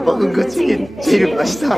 僕口にチルました。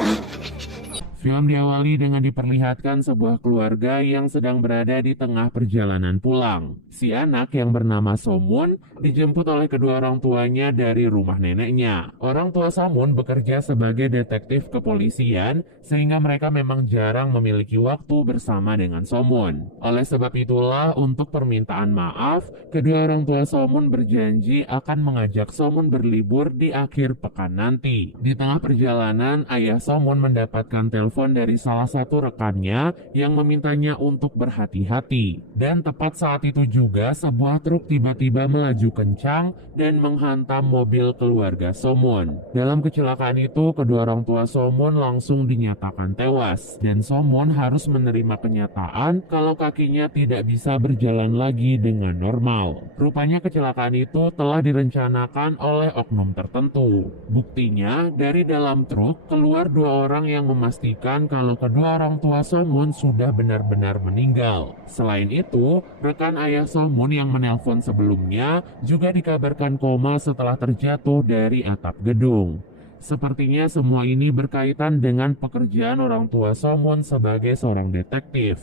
Film diawali dengan diperlihatkan sebuah keluarga yang sedang berada di tengah perjalanan pulang. Si anak yang bernama Somun dijemput oleh kedua orang tuanya dari rumah neneknya. Orang tua Somun bekerja sebagai detektif kepolisian sehingga mereka memang jarang memiliki waktu bersama dengan Somun. Oleh sebab itulah untuk permintaan maaf, kedua orang tua Somun berjanji akan mengajak Somun berlibur di akhir pekan nanti. Di tengah perjalanan, ayah Somun mendapatkan telepon dari salah satu rekannya yang memintanya untuk berhati-hati. Dan tepat saat itu juga sebuah truk tiba-tiba melaju kencang dan menghantam mobil keluarga Somun. Dalam kecelakaan itu, kedua orang tua Somun langsung dinyatakan tewas dan Somun harus menerima kenyataan kalau kakinya tidak bisa berjalan lagi dengan normal. Rupanya kecelakaan itu telah direncanakan oleh oknum tertentu. Buktinya, dari dalam truk keluar dua orang yang memastikan kalau kedua orang tua Somun sudah benar-benar meninggal. Selain itu, rekan ayah Somun yang menelpon sebelumnya juga dikabarkan koma setelah terjatuh dari atap gedung. Sepertinya semua ini berkaitan dengan pekerjaan orang tua Somun sebagai seorang detektif.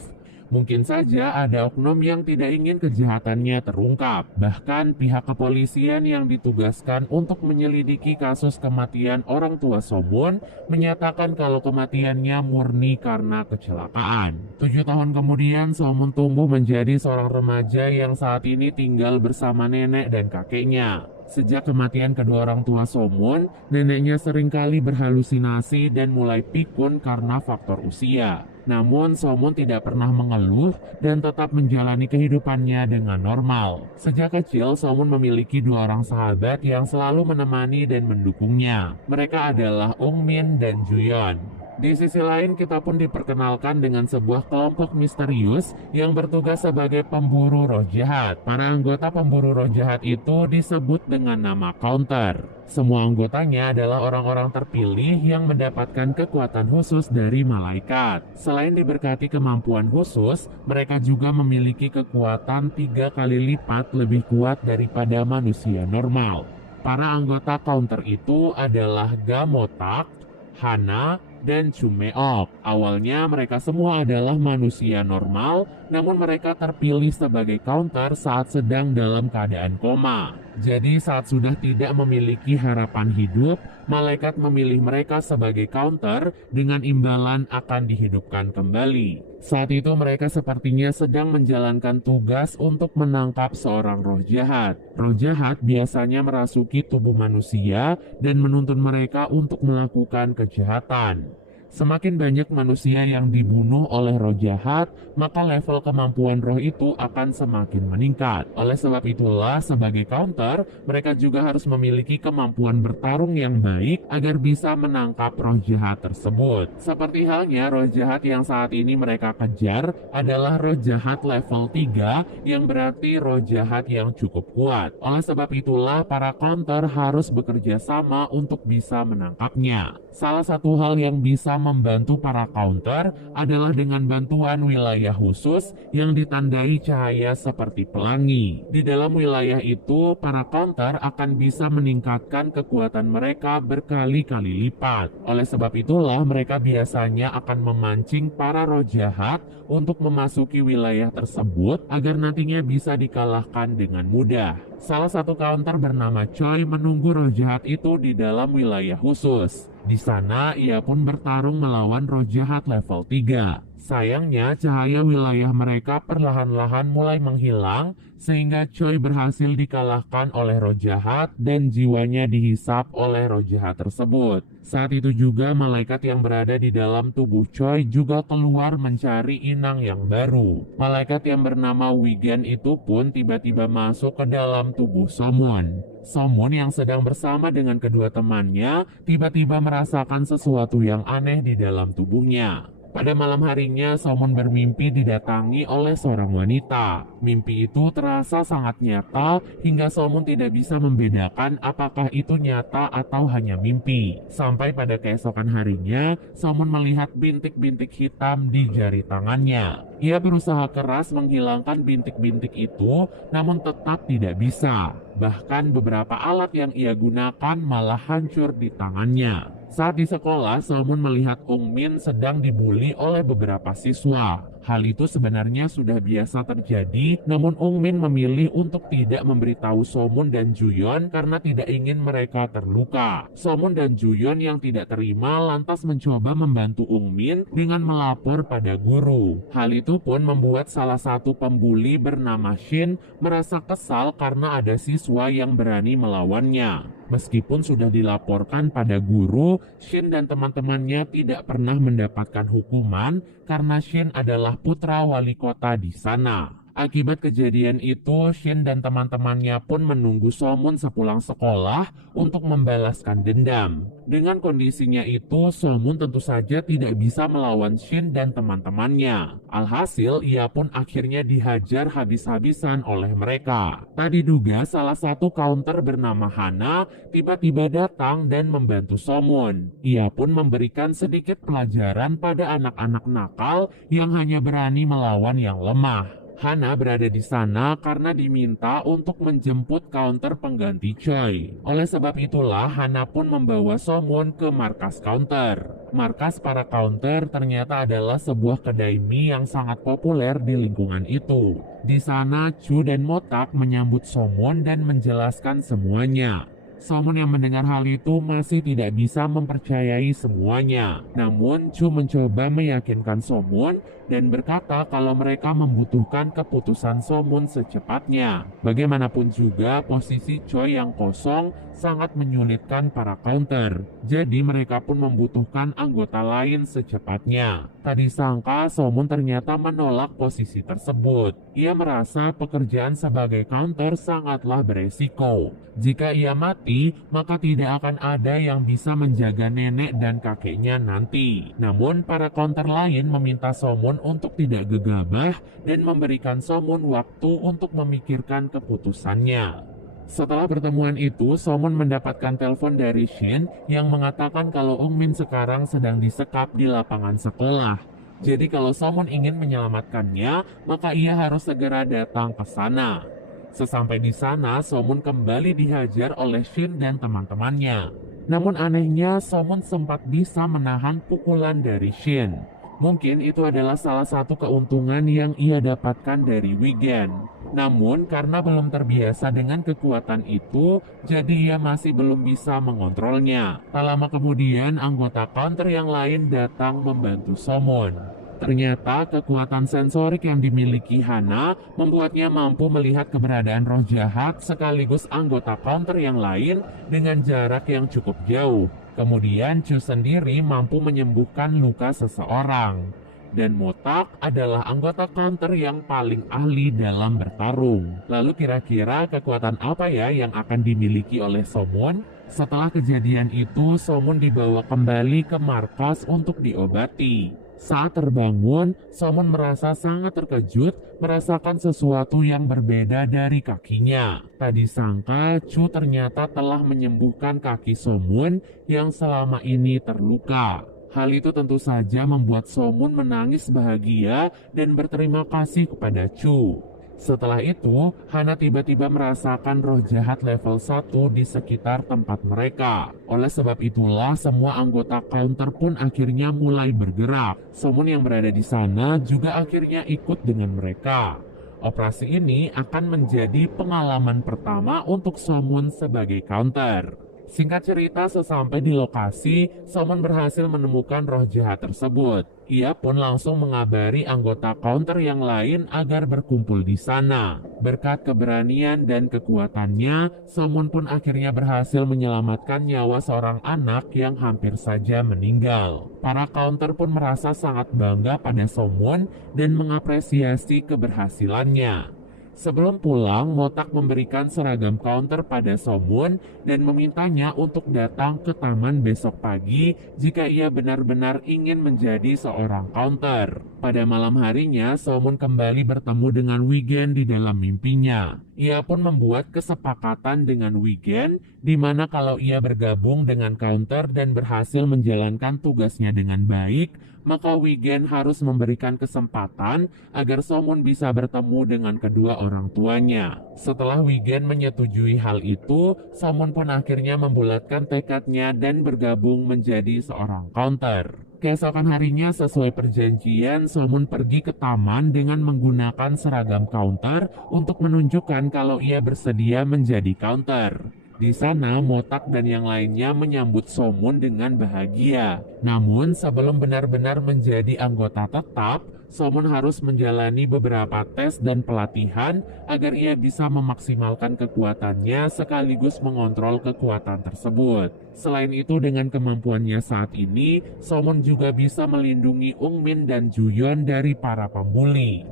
Mungkin saja ada oknum yang tidak ingin kejahatannya terungkap. Bahkan pihak kepolisian yang ditugaskan untuk menyelidiki kasus kematian orang tua Somun menyatakan kalau kematiannya murni karena kecelakaan. 7 tahun kemudian Somun tumbuh menjadi seorang remaja yang saat ini tinggal bersama nenek dan kakeknya. Sejak kematian kedua orang tua Somun, neneknya seringkali berhalusinasi dan mulai pikun karena faktor usia. Namun Somun tidak pernah mengeluh dan tetap menjalani kehidupannya dengan normal. Sejak kecil Somun memiliki dua orang sahabat yang selalu menemani dan mendukungnya. Mereka adalah Ung Min dan Juyeon. Di sisi lain, kita pun diperkenalkan dengan sebuah kelompok misterius yang bertugas sebagai pemburu roh jahat. Para anggota pemburu roh jahat itu disebut dengan nama Counter. Semua anggotanya adalah orang-orang terpilih yang mendapatkan kekuatan khusus dari malaikat. Selain diberkati kemampuan khusus, mereka juga memiliki kekuatan 3 kali lipat lebih kuat daripada manusia normal. Para anggota Counter itu adalah Gamotak, Hana, dan Chumeok. Awalnya mereka semua adalah manusia normal, namun mereka terpilih sebagai Counter saat sedang dalam keadaan koma. Jadi saat sudah tidak memiliki harapan hidup, malaikat memilih mereka sebagai Counter dengan imbalan akan dihidupkan kembali. Saat itu mereka sepertinya sedang menjalankan tugas untuk menangkap seorang roh jahat. Roh jahat biasanya merasuki tubuh manusia dan menuntun mereka untuk melakukan kejahatan. Semakin banyak manusia yang dibunuh oleh roh jahat, maka level kemampuan roh itu akan semakin meningkat. Oleh sebab itulah, sebagai Counter, mereka juga harus memiliki kemampuan bertarung yang baik agar bisa menangkap roh jahat tersebut. Seperti halnya roh jahat yang saat ini mereka kejar adalah roh jahat level 3, yang berarti roh jahat yang cukup kuat. Oleh sebab itulah, para Counter harus bekerja sama untuk bisa menangkapnya. Salah satu hal yang bisa membantu para Counter adalah dengan bantuan wilayah khusus yang ditandai cahaya seperti pelangi. Di dalam wilayah itu, para Counter akan bisa meningkatkan kekuatan mereka berkali-kali lipat. Oleh sebab itulah, mereka biasanya akan memancing para roh jahat untuk memasuki wilayah tersebut agar nantinya bisa dikalahkan dengan mudah. Salah satu Counter bernama Choi menunggu roh jahat itu di dalam wilayah khusus. Di sana, ia pun bertarung melawan roh jahat level 3. Sayangnya, cahaya wilayah mereka perlahan-lahan mulai menghilang, sehingga Choi berhasil dikalahkan oleh roh jahat dan jiwanya dihisap oleh roh jahat tersebut. Saat itu juga, malaikat yang berada di dalam tubuh Choi juga keluar mencari inang yang baru. Malaikat yang bernama Wigen itu pun tiba-tiba masuk ke dalam tubuh Somun. Somun yang sedang bersama dengan kedua temannya tiba-tiba merasakan sesuatu yang aneh di dalam tubuhnya. Pada malam harinya, Somon bermimpi didatangi oleh seorang wanita. Mimpi itu terasa sangat nyata hingga Somon tidak bisa membedakan apakah itu nyata atau hanya mimpi. Sampai pada keesokan harinya, Somon melihat bintik-bintik hitam di jari tangannya. Ia berusaha keras menghilangkan bintik-bintik itu, namun tetap tidak bisa. Bahkan beberapa alat yang ia gunakan malah hancur di tangannya. Saat di sekolah, Somon melihat Ung Min sedang dibully oleh beberapa siswa. Hal itu sebenarnya sudah biasa terjadi, namun Ung Min memilih untuk tidak memberitahu Somon dan Juyeon karena tidak ingin mereka terluka. Somon dan Juyeon yang tidak terima lantas mencoba membantu Ung Min dengan melapor pada guru. Hal itu pun membuat salah satu pembuli bernama Shin merasa kesal karena ada siswa yang berani melawannya. Meskipun sudah dilaporkan pada guru, Shin dan teman-temannya tidak pernah mendapatkan hukuman karena Shin adalah putra wali kota di sana. Akibat kejadian itu, Shin dan teman-temannya pun menunggu Somon sepulang sekolah untuk membalaskan dendam. Dengan kondisinya itu, Somon tentu saja tidak bisa melawan Shin dan teman-temannya. Alhasil, ia pun akhirnya dihajar habis-habisan oleh mereka. Tak diduga, salah satu counter bernama Hana tiba-tiba datang dan membantu Somon. Ia pun memberikan sedikit pelajaran pada anak-anak nakal yang hanya berani melawan yang lemah. Hana berada di sana karena diminta untuk menjemput counter pengganti Choi. Oleh sebab itulah Hana pun membawa Somon ke markas counter. Markas para counter ternyata adalah sebuah kedai mie yang sangat populer di lingkungan itu. Di sana Chu dan Motak menyambut Somon dan menjelaskan semuanya. Somon yang mendengar hal itu masih tidak bisa mempercayai semuanya. Namun Chu mencoba meyakinkan Somon dan berkata kalau mereka membutuhkan keputusan Somon secepatnya. Bagaimanapun juga posisi Choi yang kosong sangat menyulitkan para counter. Jadi mereka pun membutuhkan anggota lain secepatnya. Tak disangka Somon ternyata menolak posisi tersebut. Ia merasa pekerjaan sebagai counter sangatlah beresiko. Jika ia mati, maka tidak akan ada yang bisa menjaga nenek dan kakeknya nanti. Namun para counter lain meminta Somon untuk tidak gegabah dan memberikan Somon waktu untuk memikirkan keputusannya. Setelah pertemuan itu, Somon mendapatkan telepon dari Shin yang mengatakan kalau Ung Min sekarang sedang disekap di lapangan sekolah. Jadi kalau Somon ingin menyelamatkannya, maka ia harus segera datang ke sana. Sesampai di sana, Somon kembali dihajar oleh Shin dan teman-temannya. Namun anehnya, Somon sempat bisa menahan pukulan dari Shin. Mungkin itu adalah salah satu keuntungan yang ia dapatkan dari Wigen. Namun karena belum terbiasa dengan kekuatan itu, jadi ia masih belum bisa mengontrolnya. Tak lama kemudian, anggota counter yang lain datang membantu Somon. Ternyata kekuatan sensorik yang dimiliki Hana membuatnya mampu melihat keberadaan roh jahat sekaligus anggota counter yang lain dengan jarak yang cukup jauh. Kemudian Chu sendiri mampu menyembuhkan luka seseorang. Dan Motak adalah anggota counter yang paling ahli dalam bertarung. Lalu kira-kira kekuatan apa ya yang akan dimiliki oleh Somon? Setelah kejadian itu, Somon dibawa kembali ke markas untuk diobati. Saat terbangun, Somon merasa sangat terkejut merasakan sesuatu yang berbeda dari kakinya. Tak disangka, Chu ternyata telah menyembuhkan kaki Somon yang selama ini terluka. Hal itu tentu saja membuat Somon menangis bahagia dan berterima kasih kepada Chu. Setelah itu, Hana tiba-tiba merasakan roh jahat level 1 di sekitar tempat mereka. Oleh sebab itulah, semua anggota counter pun akhirnya mulai bergerak. Somon yang berada di sana juga akhirnya ikut dengan mereka. Operasi ini akan menjadi pengalaman pertama untuk Somon sebagai counter. Singkat cerita, sesampai di lokasi, Somon berhasil menemukan roh jahat tersebut. Ia pun langsung mengabari anggota counter yang lain agar berkumpul di sana. Berkat keberanian dan kekuatannya, Somon pun akhirnya berhasil menyelamatkan nyawa seorang anak yang hampir saja meninggal. Para counter pun merasa sangat bangga pada Somon dan mengapresiasi keberhasilannya. Sebelum pulang, Motak memberikan seragam counter pada Somun dan memintanya untuk datang ke taman besok pagi jika ia benar-benar ingin menjadi seorang counter. Pada malam harinya, Somun kembali bertemu dengan Wigen di dalam mimpinya. Ia pun membuat kesepakatan dengan Wigen, di mana kalau ia bergabung dengan counter dan berhasil menjalankan tugasnya dengan baik, maka Wigen harus memberikan kesempatan agar Somun bisa bertemu dengan kedua orang tuanya. Setelah Wigen menyetujui hal itu, Somun pun akhirnya membulatkan tekadnya dan bergabung menjadi seorang counter. Keesokan harinya sesuai perjanjian, Somun pergi ke taman dengan menggunakan seragam counter untuk menunjukkan kalau ia bersedia menjadi counter. Di sana, Motak dan yang lainnya menyambut Somun dengan bahagia. Namun, sebelum benar-benar menjadi anggota tetap, Somun harus menjalani beberapa tes dan pelatihan agar ia bisa memaksimalkan kekuatannya sekaligus mengontrol kekuatan tersebut. Selain itu, dengan kemampuannya saat ini, Somun juga bisa melindungi Ungmin dan Juyon dari para pembuli.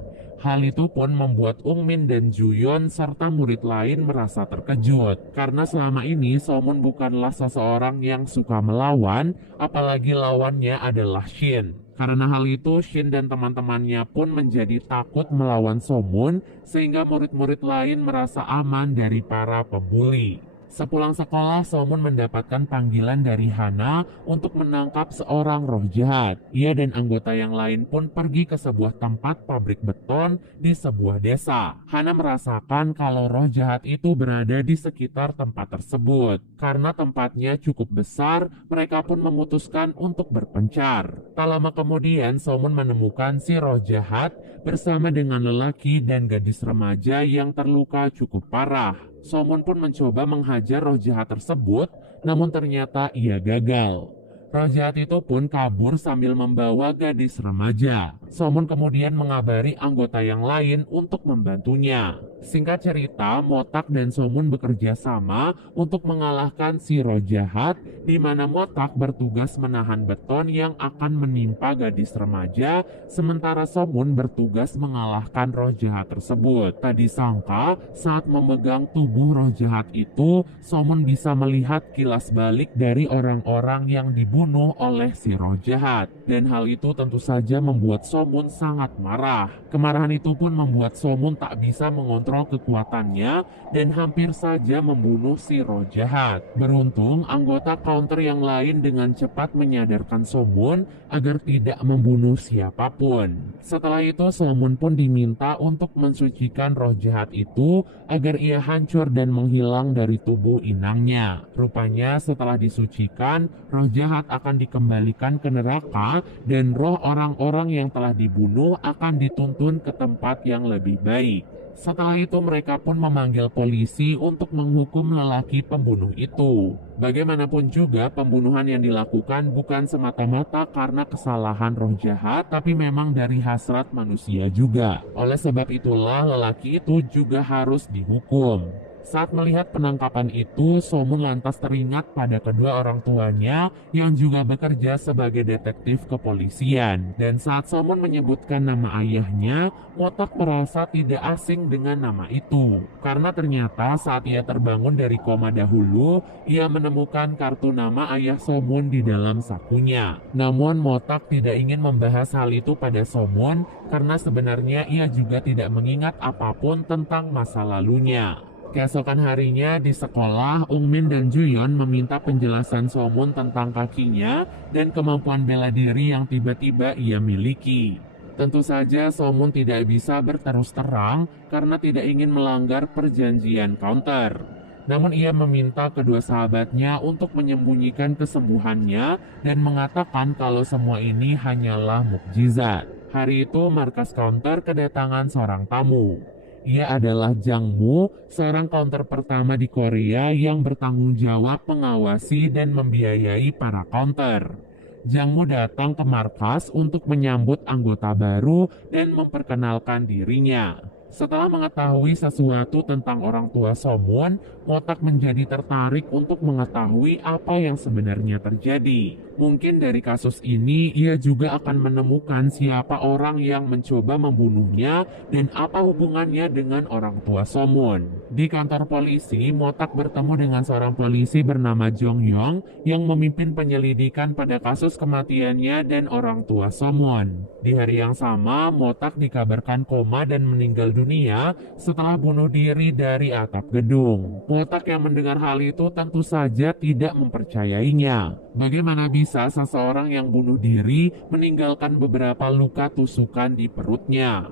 Hal itu pun membuat Ungmin dan Juyon serta murid lain merasa terkejut. Karena selama ini Somun bukanlah seseorang yang suka melawan, apalagi lawannya adalah Shin. Karena hal itu, Shin dan teman-temannya pun menjadi takut melawan Somun, sehingga murid-murid lain merasa aman dari para pembuli. Sepulang sekolah, Somun mendapatkan panggilan dari Hana untuk menangkap seorang roh jahat. Ia dan anggota yang lain pun pergi ke sebuah tempat pabrik beton di sebuah desa. Hana merasakan kalau roh jahat itu berada di sekitar tempat tersebut. Karena tempatnya cukup besar, mereka pun memutuskan untuk berpencar. Tak lama kemudian, Somun menemukan si roh jahat bersama dengan lelaki dan gadis remaja yang terluka cukup parah. Somun pun mencoba menghajar roh jahat tersebut, namun ternyata ia gagal. Roh jahat itu pun kabur sambil membawa gadis remaja. Somun kemudian mengabari anggota yang lain untuk membantunya. Singkat cerita, Motak dan Somun bekerja sama untuk mengalahkan si roh jahat, di mana Motak bertugas menahan beton yang akan menimpa gadis remaja, sementara Somun bertugas mengalahkan roh jahat tersebut. Tak disangka, saat memegang tubuh roh jahat itu, Somun bisa melihat kilas balik dari orang-orang yang dibunuh oleh si roh jahat. Dan hal itu tentu saja membuat Somun sangat marah. Kemarahan itu pun membuat Somun tak bisa mengontrol kekuatannya dan hampir saja membunuh si roh jahat. Beruntung, anggota counter yang lain dengan cepat menyadarkan Somun agar tidak membunuh siapapun. Setelah itu, Somun pun diminta untuk mensucikan roh jahat itu agar ia hancur dan menghilang dari tubuh inangnya. Rupanya setelah disucikan, roh jahat akan dikembalikan ke neraka dan roh orang-orang yang telah dibunuh akan dituntun ke tempat yang lebih baik. Setelah itu mereka pun memanggil polisi untuk menghukum lelaki pembunuh itu. Bagaimanapun juga pembunuhan yang dilakukan bukan semata-mata karena kesalahan roh jahat, tapi memang dari hasrat manusia juga. Oleh sebab itulah lelaki itu juga harus dihukum. Saat melihat penangkapan itu, Somun lantas teringat pada kedua orang tuanya yang juga bekerja sebagai detektif kepolisian. Dan saat Somun menyebutkan nama ayahnya, Motak merasa tidak asing dengan nama itu. Karena ternyata saat ia terbangun dari koma dahulu, ia menemukan kartu nama ayah Somun di dalam sakunya. Namun Motak tidak ingin membahas hal itu pada Somun karena sebenarnya ia juga tidak mengingat apapun tentang masa lalunya. Keesokan harinya di sekolah, Ungmin dan Juyon meminta penjelasan Somun tentang kakinya dan kemampuan bela diri yang tiba-tiba ia miliki. Tentu saja Somun tidak bisa berterus terang karena tidak ingin melanggar perjanjian counter. Namun ia meminta kedua sahabatnya untuk menyembunyikan kesembuhannya dan mengatakan kalau semua ini hanyalah mukjizat. Hari itu markas counter kedatangan seorang tamu. Ia adalah Jang Mu, seorang counter pertama di Korea yang bertanggung jawab mengawasi dan membiayai para counter. Jang Mu datang ke markas untuk menyambut anggota baru dan memperkenalkan dirinya. Setelah mengetahui sesuatu tentang orang tua Somun, Motak menjadi tertarik untuk mengetahui apa yang sebenarnya terjadi. Mungkin dari kasus ini ia juga akan menemukan siapa orang yang mencoba membunuhnya dan apa hubungannya dengan orang tua Somun. Di kantor polisi, Motak bertemu dengan seorang polisi bernama Jong Yong yang memimpin penyelidikan pada kasus kematiannya dan orang tua Somun. Di hari yang sama, Motak dikabarkan koma dan meninggal dunia setelah bunuh diri dari atap gedung. Motak yang mendengar hal itu tentu saja tidak mempercayainya. Bagaimana bisa seseorang yang bunuh diri meninggalkan beberapa luka tusukan di perutnya?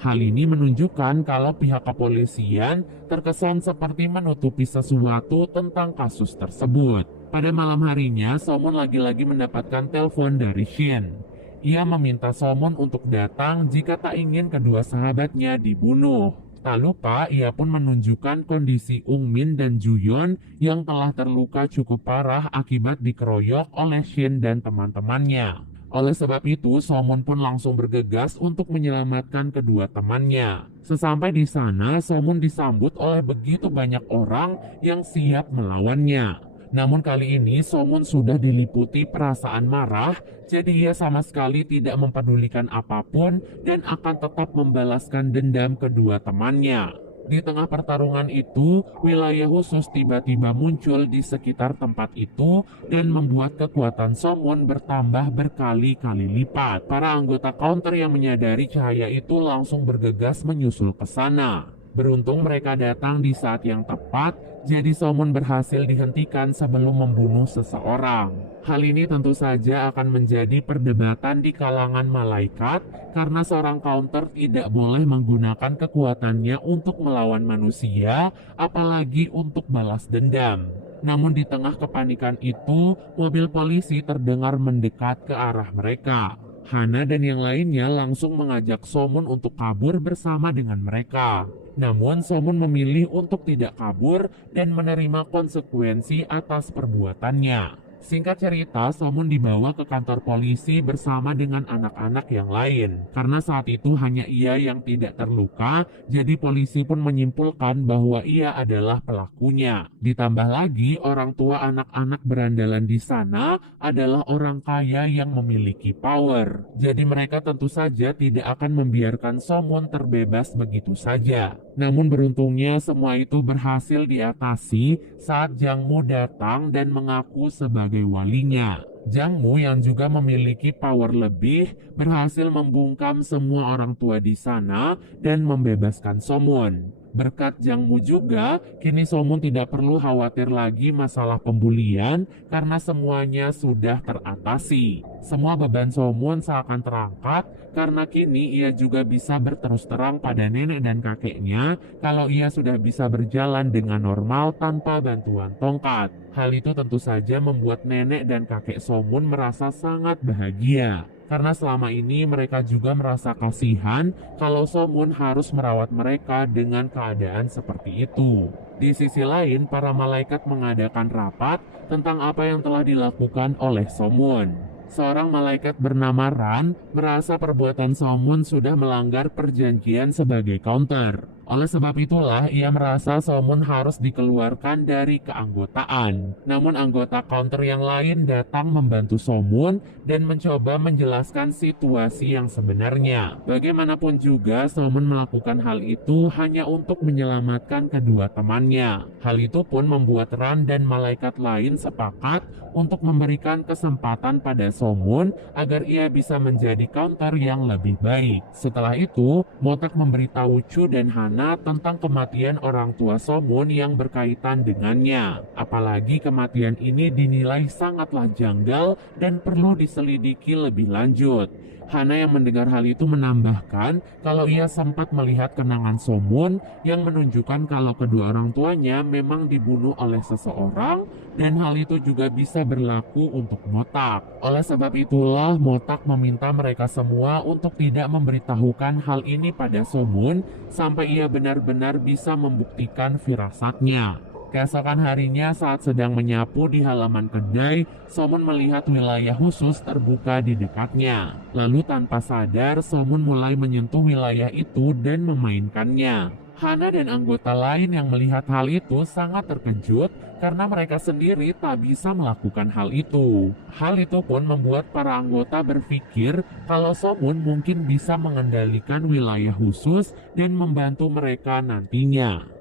Hal ini menunjukkan kalau pihak kepolisian terkesan seperti menutupi sesuatu tentang kasus tersebut. Pada malam harinya, Somun lagi-lagi mendapatkan telepon dari Shin. Ia meminta Somun untuk datang jika tak ingin kedua sahabatnya dibunuh. Tak lupa, ia pun menunjukkan kondisi Ungmin dan Juyon yang telah terluka cukup parah akibat dikeroyok oleh Shin dan teman-temannya. Oleh sebab itu, Somun pun langsung bergegas untuk menyelamatkan kedua temannya. Sesampai di sana, Somun disambut oleh begitu banyak orang yang siap melawannya. Namun kali ini Somun sudah diliputi perasaan marah, jadi ia sama sekali tidak mempedulikan apapun dan akan tetap membalaskan dendam kedua temannya. Di tengah pertarungan itu, wilayah khusus tiba-tiba muncul di sekitar tempat itu dan membuat kekuatan Somun bertambah berkali-kali lipat. Para anggota counter yang menyadari cahaya itu langsung bergegas menyusul ke sana. Beruntung mereka datang di saat yang tepat, jadi Somun berhasil dihentikan sebelum membunuh seseorang. Hal ini tentu saja akan menjadi perdebatan di kalangan malaikat karena seorang counter tidak boleh menggunakan kekuatannya untuk melawan manusia, apalagi untuk balas dendam. Namun di tengah kepanikan itu, mobil polisi terdengar mendekat ke arah mereka. Hana dan yang lainnya langsung mengajak Somun untuk kabur bersama dengan mereka. Namun Somun memilih untuk tidak kabur dan menerima konsekuensi atas perbuatannya. Singkat cerita, Somun dibawa ke kantor polisi bersama dengan anak-anak yang lain. Karena saat itu hanya ia yang tidak terluka, jadi polisi pun menyimpulkan bahwa ia adalah pelakunya. Ditambah lagi, orang tua anak-anak berandalan di sana adalah orang kaya yang memiliki power. Jadi mereka tentu saja tidak akan membiarkan Somun terbebas begitu saja. Namun beruntungnya semua itu berhasil diatasi saat Jangmu datang dan mengaku sebagai walinya. Jangmu yang juga memiliki power lebih berhasil membungkam semua orang tua di sana dan membebaskan Somun. Berkat Jangmu juga, kini Somun tidak perlu khawatir lagi masalah pembulian karena semuanya sudah teratasi. Semua beban Somun seakan terangkat karena kini ia juga bisa berterus terang pada nenek dan kakeknya kalau ia sudah bisa berjalan dengan normal tanpa bantuan tongkat. Hal itu tentu saja membuat nenek dan kakek Somun merasa sangat bahagia. Karena selama ini mereka juga merasa kasihan kalau Somun harus merawat mereka dengan keadaan seperti itu. Di sisi lain, para malaikat mengadakan rapat tentang apa yang telah dilakukan oleh Somun. Seorang malaikat bernama Ran merasa perbuatan Somun sudah melanggar perjanjian sebagai counter. Oleh sebab itulah ia merasa Somun harus dikeluarkan dari keanggotaan. Namun anggota counter yang lain datang membantu Somun dan mencoba menjelaskan situasi yang sebenarnya. Bagaimanapun juga Somun melakukan hal itu hanya untuk menyelamatkan kedua temannya. Hal itu pun membuat Ran dan malaikat lain sepakat untuk memberikan kesempatan pada Somun agar ia bisa menjadi counter yang lebih baik. Setelah itu, Motak memberitahu Chu dan Hana tentang kematian orang tua Somun yang berkaitan dengannya. Apalagi kematian ini dinilai sangatlah janggal dan perlu diselidiki lebih lanjut. Hana yang mendengar hal itu menambahkan kalau ia sempat melihat kenangan Somun yang menunjukkan kalau kedua orang tuanya memang dibunuh oleh seseorang dan hal itu juga bisa berlaku untuk Motak. Oleh sebab itulah Motak meminta mereka semua untuk tidak memberitahukan hal ini pada Somun sampai ia benar-benar bisa membuktikan firasatnya. Keesokan harinya saat sedang menyapu di halaman kedai, Somun melihat wilayah khusus terbuka di dekatnya. Lalu tanpa sadar, Somun mulai menyentuh wilayah itu dan memainkannya. Hana dan anggota lain yang melihat hal itu sangat terkejut karena mereka sendiri tak bisa melakukan hal itu. Hal itu pun membuat para anggota berpikir kalau Somun mungkin bisa mengendalikan wilayah khusus dan membantu mereka nantinya.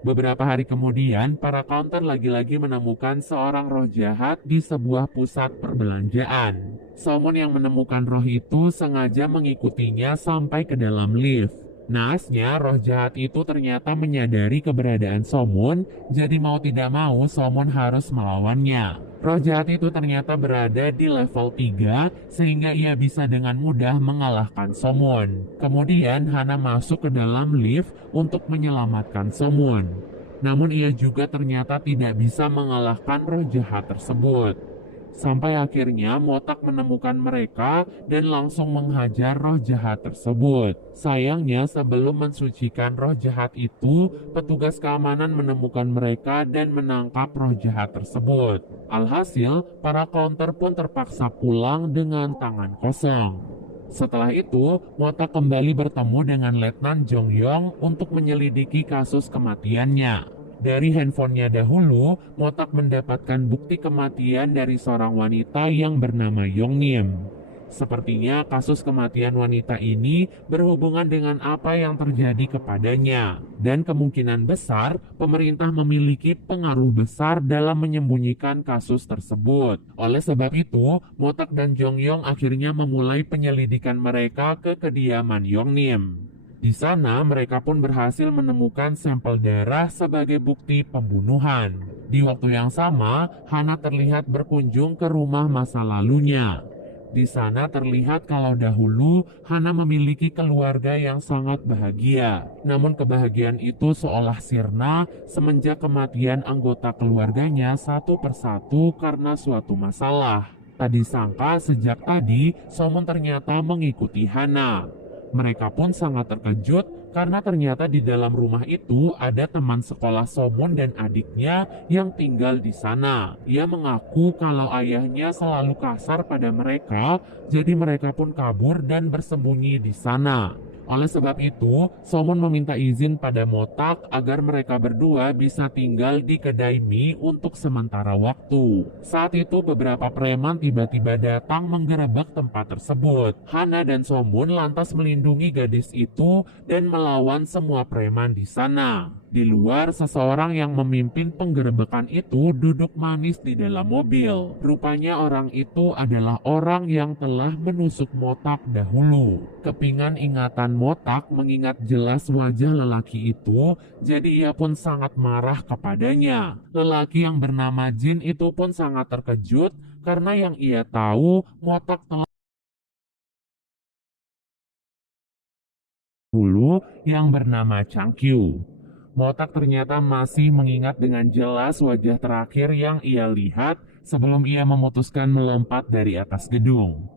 Beberapa hari kemudian, para kaunter lagi-lagi menemukan seorang roh jahat di sebuah pusat perbelanjaan. Somun yang menemukan roh itu sengaja mengikutinya sampai ke dalam lift. Naasnya, roh jahat itu ternyata menyadari keberadaan Somun, jadi mau tidak mau Somun harus melawannya. Roh jahat itu ternyata berada di level 3 sehingga ia bisa dengan mudah mengalahkan Somun. Kemudian Hana masuk ke dalam lift untuk menyelamatkan Somun. Namun ia juga ternyata tidak bisa mengalahkan roh jahat tersebut. Sampai akhirnya Motak menemukan mereka dan langsung menghajar roh jahat tersebut. Sayangnya sebelum mensucikan roh jahat itu, petugas keamanan menemukan mereka dan menangkap roh jahat tersebut. Alhasil, para kaunter pun terpaksa pulang dengan tangan kosong. Setelah itu, Motak kembali bertemu dengan Letnan Jongyong untuk menyelidiki kasus kematiannya. Dari handphonenya dahulu, Motak mendapatkan bukti kematian dari seorang wanita yang bernama Yongnim. Sepertinya kasus kematian wanita ini berhubungan dengan apa yang terjadi kepadanya. Dan kemungkinan besar pemerintah memiliki pengaruh besar dalam menyembunyikan kasus tersebut. Oleh sebab itu, Motak dan Jongyong akhirnya memulai penyelidikan mereka ke kediaman Yongnim. Di sana mereka pun berhasil menemukan sampel darah sebagai bukti pembunuhan. Di waktu yang sama, Hana terlihat berkunjung ke rumah masa lalunya. Di sana terlihat kalau dahulu Hana memiliki keluarga yang sangat bahagia. Namun kebahagiaan itu seolah sirna semenjak kematian anggota keluarganya satu persatu karena suatu masalah. Tak disangka sejak tadi Somun ternyata mengikuti Hana. Mereka pun sangat terkejut karena ternyata di dalam rumah itu ada teman sekolah Somun dan adiknya yang tinggal di sana. Ia mengaku kalau ayahnya selalu kasar pada mereka, jadi mereka pun kabur dan bersembunyi di sana. Oleh sebab itu, Somun meminta izin pada Motak agar mereka berdua bisa tinggal di kedai mie untuk sementara waktu. Saat itu beberapa preman tiba-tiba datang menggerebek tempat tersebut. Hana dan Somun lantas melindungi gadis itu dan melawan semua preman di sana. Di luar, seseorang yang memimpin penggerebekan itu duduk manis di dalam mobil. Rupanya orang itu adalah orang yang telah menusuk Motak dahulu. Kepingan ingatan Motak mengingat jelas wajah lelaki itu, jadi ia pun sangat marah kepadanya. Lelaki yang bernama Jin itu pun sangat terkejut karena yang ia tahu Motak telah dulu yang bernama Changkyu. Motak ternyata masih mengingat dengan jelas wajah terakhir yang ia lihat sebelum ia memutuskan melompat dari atas gedung.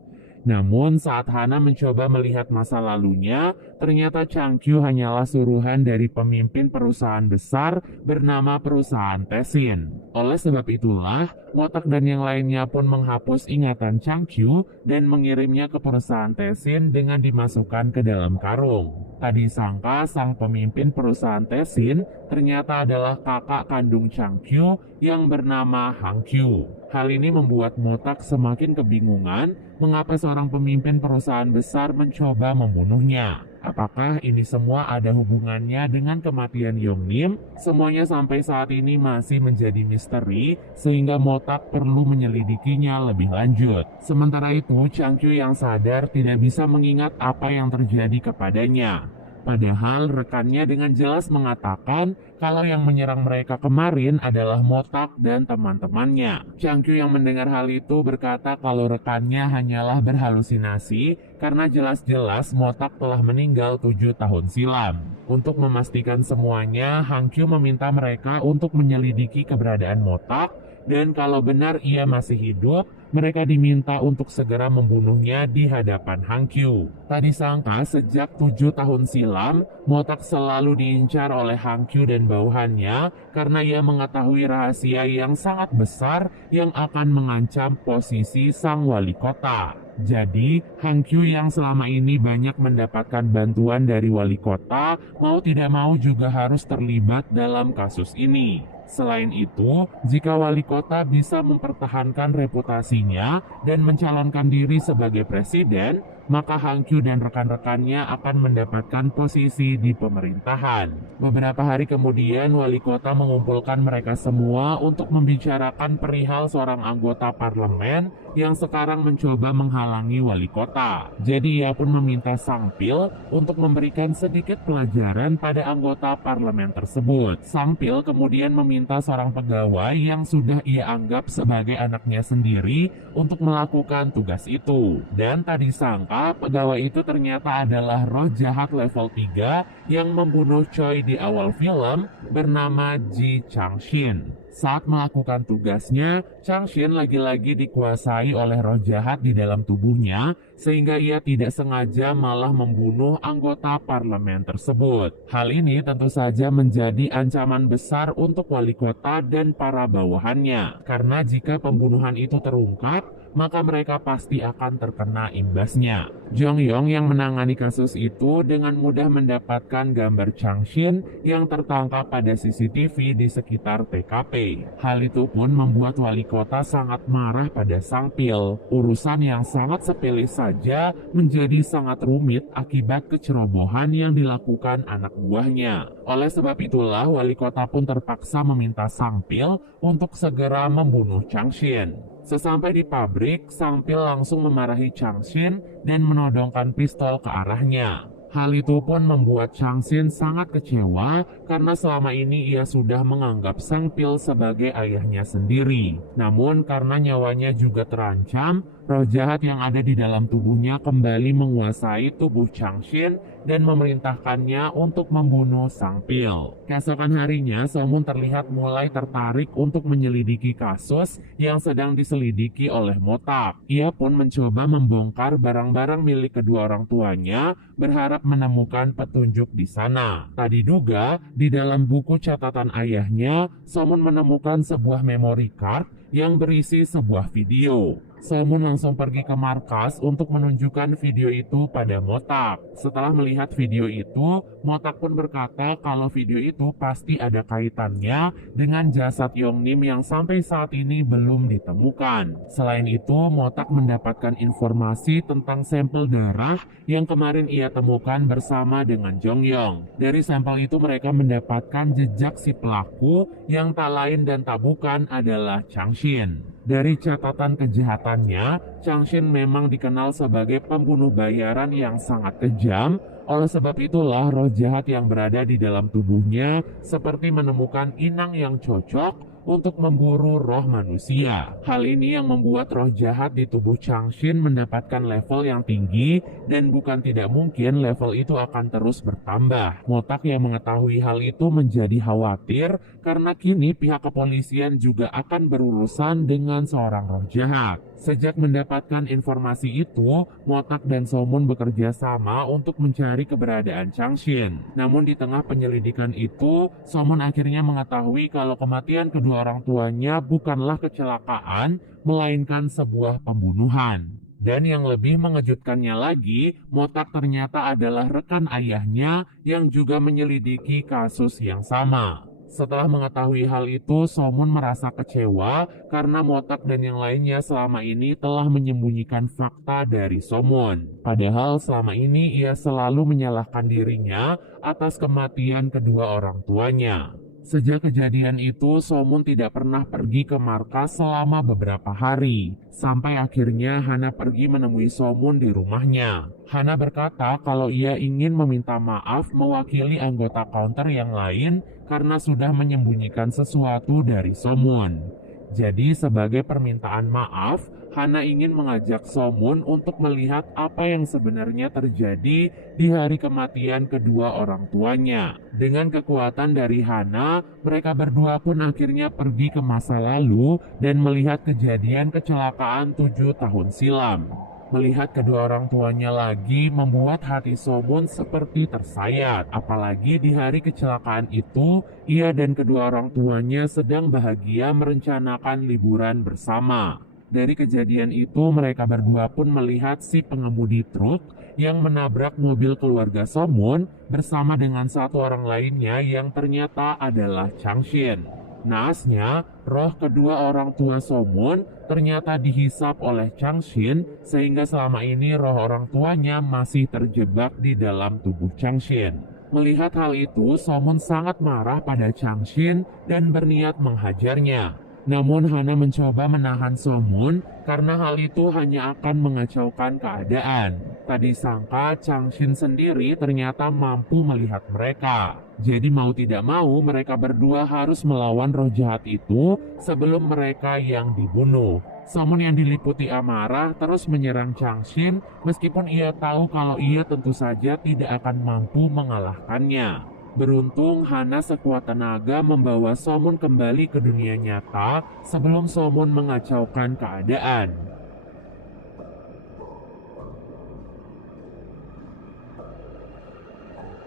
Namun saat Hana mencoba melihat masa lalunya, ternyata Changkyu hanyalah suruhan dari pemimpin perusahaan besar bernama perusahaan Tesin. Oleh sebab itulah, Motak dan yang lainnya pun menghapus ingatan Changkyu dan mengirimnya ke perusahaan Tesin dengan dimasukkan ke dalam karung. Tak disangka sang pemimpin perusahaan Tesin ternyata adalah kakak kandung Changkyu yang bernama Hangkyu. Hal ini membuat Motak semakin kebingungan mengapa seorang pemimpin perusahaan besar mencoba membunuhnya. Apakah ini semua ada hubungannya dengan kematian Yongnim? Semuanya sampai saat ini masih menjadi misteri sehingga Motak perlu menyelidikinya lebih lanjut. Sementara itu, Changkyu yang sadar tidak bisa mengingat apa yang terjadi kepadanya. Padahal rekannya dengan jelas mengatakan kalau yang menyerang mereka kemarin adalah Motak dan teman-temannya. Changkyu yang mendengar hal itu berkata kalau rekannya hanyalah berhalusinasi karena jelas-jelas Motak telah meninggal 7 tahun silam. Untuk memastikan semuanya, Hangkyu meminta mereka untuk menyelidiki keberadaan Motak dan kalau benar ia masih hidup, mereka diminta untuk segera membunuhnya di hadapan Hang Kyu. Tak disangka sejak 7 tahun silam, Motak selalu diincar oleh Hang Kyu dan bawahannya karena ia mengetahui rahasia yang sangat besar yang akan mengancam posisi sang wali kota. Jadi, Hang Kyu yang selama ini banyak mendapatkan bantuan dari wali kota, mau tidak mau juga harus terlibat dalam kasus ini. Selain itu, jika wali kota bisa mempertahankan reputasinya dan mencalonkan diri sebagai presiden, maka Hang Kyu dan rekan-rekannya akan mendapatkan posisi di pemerintahan. Beberapa hari kemudian, wali kota mengumpulkan mereka semua untuk membicarakan perihal seorang anggota parlemen yang sekarang mencoba menghalangi wali kota. Jadi ia pun meminta Sang Pil untuk memberikan sedikit pelajaran pada anggota parlemen tersebut. Sang Pil kemudian meminta seorang pegawai yang sudah ia anggap sebagai anaknya sendiri untuk melakukan tugas itu. Dan tak disangka pegawai itu ternyata adalah roh jahat level 3 yang membunuh Choi di awal film bernama Ji Changshin. Saat melakukan tugasnya, Changshin lagi-lagi dikuasai oleh roh jahat di dalam tubuhnya, sehingga ia tidak sengaja malah membunuh anggota parlemen tersebut. Hal ini tentu saja menjadi ancaman besar untuk wali kota dan para bawahannya, karena jika pembunuhan itu terungkap, maka mereka pasti akan terkena imbasnya. Jong Yong yang menangani kasus itu dengan mudah mendapatkan gambar Changshin yang tertangkap pada CCTV di sekitar TKP. Hal itu pun membuat wali kota sangat marah pada Sang Pil. Urusan yang sangat sepele saja menjadi sangat rumit akibat kecerobohan yang dilakukan anak buahnya. Oleh sebab itulah wali kota pun terpaksa meminta Sang Pil untuk segera membunuh Changshin. Sesampai di pabrik, Sang Pil langsung memarahi Changshin dan menodongkan pistol ke arahnya. Hal itu pun membuat Changshin sangat kecewa karena selama ini ia sudah menganggap Sang Pil sebagai ayahnya sendiri. Namun karena nyawanya juga terancam, roh jahat yang ada di dalam tubuhnya kembali menguasai tubuh Changshin dan memerintahkannya untuk membunuh Sang Pil. Keesokan harinya, Somun terlihat mulai tertarik untuk menyelidiki kasus yang sedang diselidiki oleh Motak. Ia pun mencoba membongkar barang-barang milik kedua orang tuanya, berharap menemukan petunjuk di sana. Tak diduga, di dalam buku catatan ayahnya, Somun menemukan sebuah memory card yang berisi sebuah video. Somun langsung pergi ke markas untuk menunjukkan video itu pada Motak. Setelah melihat video itu, Motak pun berkata kalau video itu pasti ada kaitannya dengan jasad Yongnim yang sampai saat ini belum ditemukan. Selain itu, Motak mendapatkan informasi tentang sampel darah yang kemarin ia temukan bersama dengan Jong Yong. Dari sampel itu mereka mendapatkan jejak si pelaku yang tak lain dan tak bukan adalah Changshin. Dari catatan kejahatannya, Changshin memang dikenal sebagai pembunuh bayaran yang sangat kejam. Oleh sebab itulah roh jahat yang berada di dalam tubuhnya seperti menemukan inang yang cocok untuk memburu roh manusia. Hal ini yang membuat roh jahat di tubuh Changshin mendapatkan level yang tinggi dan bukan tidak mungkin level itu akan terus bertambah. Motak yang mengetahui hal itu menjadi khawatir karena kini pihak kepolisian juga akan berurusan dengan seorang roh jahat. Sejak mendapatkan informasi itu, Motak dan Somun bekerja sama untuk mencari keberadaan Changshin. Namun di tengah penyelidikan itu, Somun akhirnya mengetahui kalau kematian kedua orang tuanya bukanlah kecelakaan, melainkan sebuah pembunuhan. Dan yang lebih mengejutkannya lagi, Motak ternyata adalah rekan ayahnya yang juga menyelidiki kasus yang sama. Setelah mengetahui hal itu, Somun merasa kecewa karena Motak dan yang lainnya selama ini telah menyembunyikan fakta dari Somun. Padahal selama ini ia selalu menyalahkan dirinya atas kematian kedua orang tuanya. Sejak kejadian itu, Somun tidak pernah pergi ke markas selama beberapa hari. Sampai akhirnya Hana pergi menemui Somun di rumahnya. Hana berkata kalau ia ingin meminta maaf mewakili anggota counter yang lain karena sudah menyembunyikan sesuatu dari Somun. Jadi sebagai permintaan maaf, Hana ingin mengajak Somun untuk melihat apa yang sebenarnya terjadi di hari kematian kedua orang tuanya. Dengan kekuatan dari Hana, mereka berdua pun akhirnya pergi ke masa lalu dan melihat kejadian kecelakaan 7 tahun silam. Melihat kedua orang tuanya lagi membuat hati Somun seperti tersayat. Apalagi di hari kecelakaan itu, ia dan kedua orang tuanya sedang bahagia merencanakan liburan bersama. Dari kejadian itu, mereka berdua pun melihat si pengemudi truk yang menabrak mobil keluarga Somun bersama dengan satu orang lainnya yang ternyata adalah Changshin. Naasnya, roh kedua orang tua Somun ternyata dihisap oleh Changshin sehingga selama ini roh orang tuanya masih terjebak di dalam tubuh Changshin. Melihat hal itu, Somun sangat marah pada Changshin dan berniat menghajarnya. Namun Hana mencoba menahan Somun karena hal itu hanya akan mengacaukan keadaan. Tadi sangka Changshin sendiri ternyata mampu melihat mereka. Jadi mau tidak mau mereka berdua harus melawan roh jahat itu sebelum mereka yang dibunuh. Somun yang diliputi amarah terus menyerang Changshin meskipun ia tahu kalau ia tentu saja tidak akan mampu mengalahkannya. Beruntung Hana sekuat tenaga membawa Somun kembali ke dunia nyata sebelum Somun mengacaukan keadaan.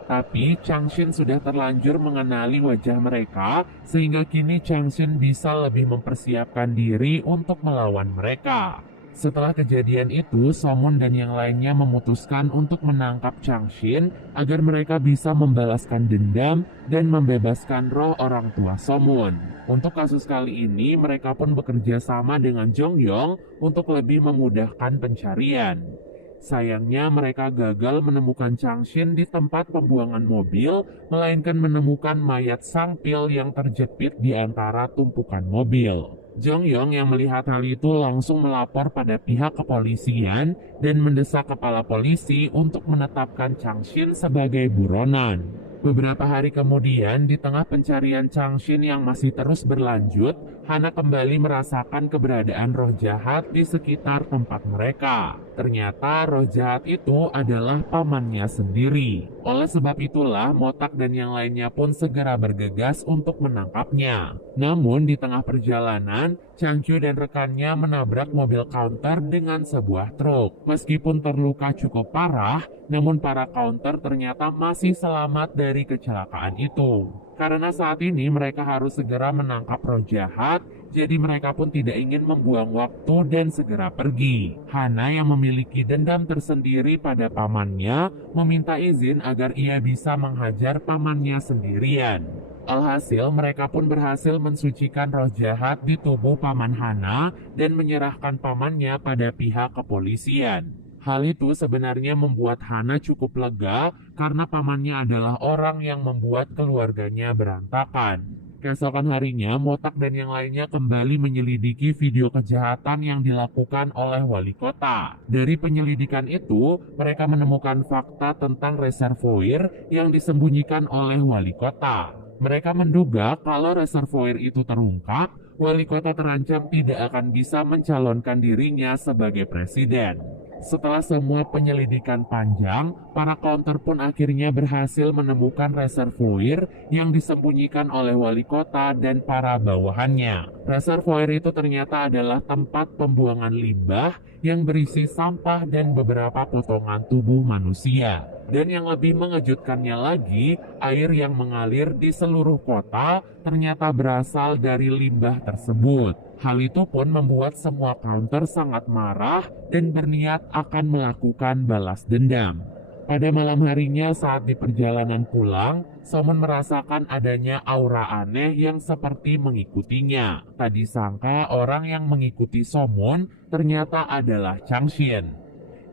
Tapi Changshin sudah terlanjur mengenali wajah mereka sehingga kini Changshin bisa lebih mempersiapkan diri untuk melawan mereka. Setelah kejadian itu, Somun dan yang lainnya memutuskan untuk menangkap Changshin agar mereka bisa membalaskan dendam dan membebaskan roh orang tua Somun. Untuk kasus kali ini, mereka pun bekerja sama dengan Jongyong untuk lebih memudahkan pencarian. Sayangnya mereka gagal menemukan Changshin di tempat pembuangan mobil, melainkan menemukan mayat sang pil yang terjepit di antara tumpukan mobil. Jongyong yang melihat hal itu langsung melapor pada pihak kepolisian dan mendesak kepala polisi untuk menetapkan Changshin sebagai buronan. Beberapa hari kemudian, di tengah pencarian Changshin yang masih terus berlanjut, Hana kembali merasakan keberadaan roh jahat di sekitar tempat mereka. Ternyata roh jahat itu adalah pamannya sendiri. Oleh sebab itulah, Motak dan yang lainnya pun segera bergegas untuk menangkapnya. Namun di tengah perjalanan, Changkyu dan rekannya menabrak mobil counter dengan sebuah truk. Meskipun terluka cukup parah, namun para counter ternyata masih selamat dari kecelakaan itu. Karena saat ini mereka harus segera menangkap roh jahat, jadi mereka pun tidak ingin membuang waktu dan segera pergi. Hana yang memiliki dendam tersendiri pada pamannya meminta izin agar ia bisa menghajar pamannya sendirian. Alhasil mereka pun berhasil mensucikan roh jahat di tubuh paman Hana dan menyerahkan pamannya pada pihak kepolisian. Hal itu sebenarnya membuat Hana cukup lega karena pamannya adalah orang yang membuat keluarganya berantakan. Keesokan harinya, Motak dan yang lainnya kembali menyelidiki video kejahatan yang dilakukan oleh wali kota. Dari penyelidikan itu, mereka menemukan fakta tentang reservoir yang disembunyikan oleh wali kota. Mereka menduga kalau reservoir itu terungkap, wali kota terancam tidak akan bisa mencalonkan dirinya sebagai presiden. Setelah semua penyelidikan panjang, para counter pun akhirnya berhasil menemukan reservoir yang disembunyikan oleh wali kota dan para bawahannya. Reservoir itu ternyata adalah tempat pembuangan limbah yang berisi sampah dan beberapa potongan tubuh manusia. Dan yang lebih mengejutkannya lagi, air yang mengalir di seluruh kota ternyata berasal dari limbah tersebut. Hal itu pun membuat semua counter sangat marah dan berniat akan melakukan balas dendam. Pada malam harinya saat di perjalanan pulang, Somun merasakan adanya aura aneh yang seperti mengikutinya. Tak disangka orang yang mengikuti Somun ternyata adalah Changshin.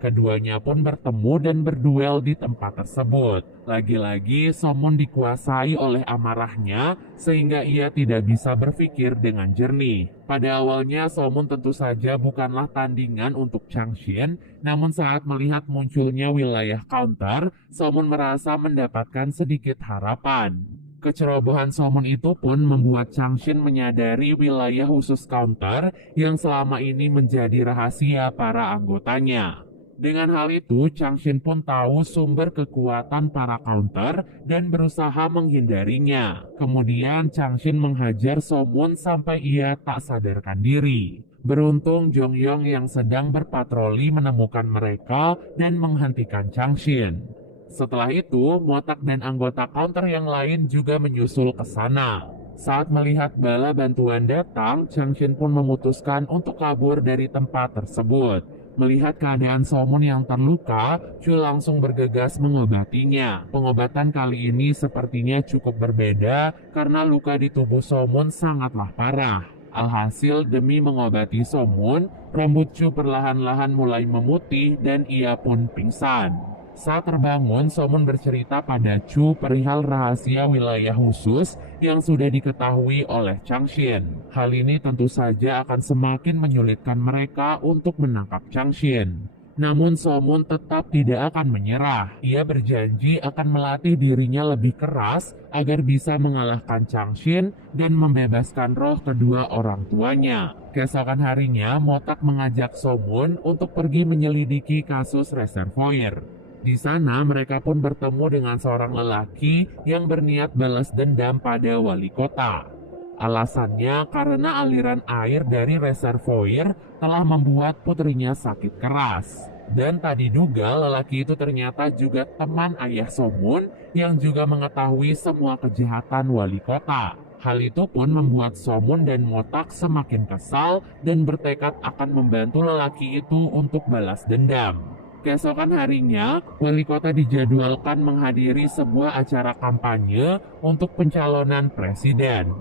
Keduanya pun bertemu dan berduel di tempat tersebut. Lagi-lagi Somun dikuasai oleh amarahnya sehingga ia tidak bisa berpikir dengan jernih. Pada awalnya Somun tentu saja bukanlah tandingan untuk Changshin, namun saat melihat munculnya wilayah counter, Somun merasa mendapatkan sedikit harapan. Kecerobohan Somon itu pun membuat Changshin menyadari wilayah khusus counter yang selama ini menjadi rahasia para anggotanya. Dengan hal itu, Changshin pun tahu sumber kekuatan para counter dan berusaha menghindarinya. Kemudian Changshin menghajar Somon sampai ia tak sadarkan diri. Beruntung Jongyong yang sedang berpatroli menemukan mereka dan menghentikan Changshin. Setelah itu, Motak dan anggota counter yang lain juga menyusul ke sana. Saat melihat bala bantuan datang, Changshin pun memutuskan untuk kabur dari tempat tersebut. Melihat keadaan Somon yang terluka, Chu langsung bergegas mengobatinya. Pengobatan kali ini sepertinya cukup berbeda karena luka di tubuh Somon sangatlah parah. Alhasil demi mengobati Somon, rambut Chu perlahan-lahan mulai memutih dan ia pun pingsan. Saat terbangun, Somon bercerita pada Chu perihal rahasia wilayah khusus yang sudah diketahui oleh Changshin. Hal ini tentu saja akan semakin menyulitkan mereka untuk menangkap Changshin. Namun Somon tetap tidak akan menyerah. Ia berjanji akan melatih dirinya lebih keras agar bisa mengalahkan Changshin dan membebaskan roh kedua orang tuanya. Keesokan harinya, Motak mengajak Somon untuk pergi menyelidiki kasus reservoir. Di sana mereka pun bertemu dengan seorang lelaki yang berniat balas dendam pada wali kota. Alasannya karena aliran air dari reservoir telah membuat putrinya sakit keras. Dan tak diduga lelaki itu ternyata juga teman ayah Somon yang juga mengetahui semua kejahatan wali kota. Hal itu pun membuat Somon dan Motak semakin kesal dan bertekad akan membantu lelaki itu untuk balas dendam. Keesokan harinya, wali kota dijadwalkan menghadiri sebuah acara kampanye untuk pencalonan presiden.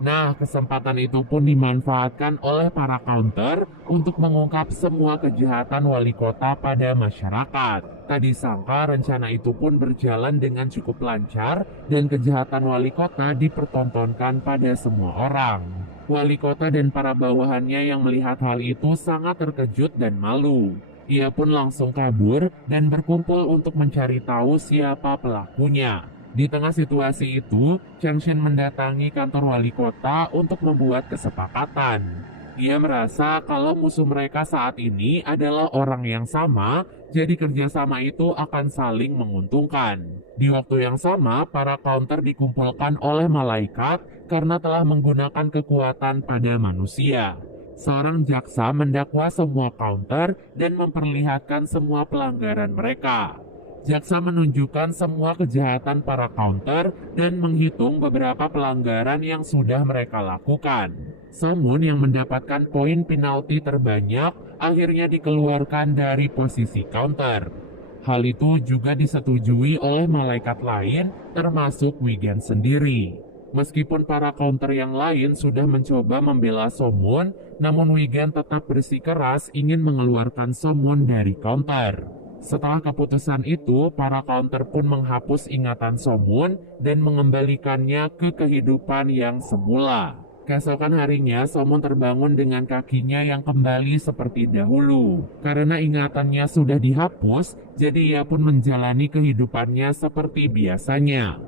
Nah, kesempatan itu pun dimanfaatkan oleh para counter untuk mengungkap semua kejahatan wali kota pada masyarakat. Tak disangka rencana itu pun berjalan dengan cukup lancar dan kejahatan wali kota dipertontonkan pada semua orang. Wali kota dan para bawahannya yang melihat hal itu sangat terkejut dan malu. Ia pun langsung kabur dan berkumpul untuk mencari tahu siapa pelakunya. Di tengah situasi itu, Changshin mendatangi kantor wali kota untuk membuat kesepakatan. Ia merasa kalau musuh mereka saat ini adalah orang yang sama, jadi kerjasama itu akan saling menguntungkan. Di waktu yang sama, para counter dikumpulkan oleh malaikat karena telah menggunakan kekuatan pada manusia. Seorang jaksa mendakwa semua counter dan memperlihatkan semua pelanggaran mereka. Jaksa menunjukkan semua kejahatan para counter dan menghitung beberapa pelanggaran yang sudah mereka lakukan. Somon yang mendapatkan poin penalti terbanyak akhirnya dikeluarkan dari posisi counter. Hal itu juga disetujui oleh malaikat lain termasuk Wigen sendiri. Meskipun para counter yang lain sudah mencoba membela Somon, namun Wigen tetap bersikeras ingin mengeluarkan Somon dari counter. Setelah keputusan itu, para counter pun menghapus ingatan Somon dan mengembalikannya ke kehidupan yang semula. Keesokan harinya, Somon terbangun dengan kakinya yang kembali seperti dahulu. Karena ingatannya sudah dihapus, jadi ia pun menjalani kehidupannya seperti biasanya.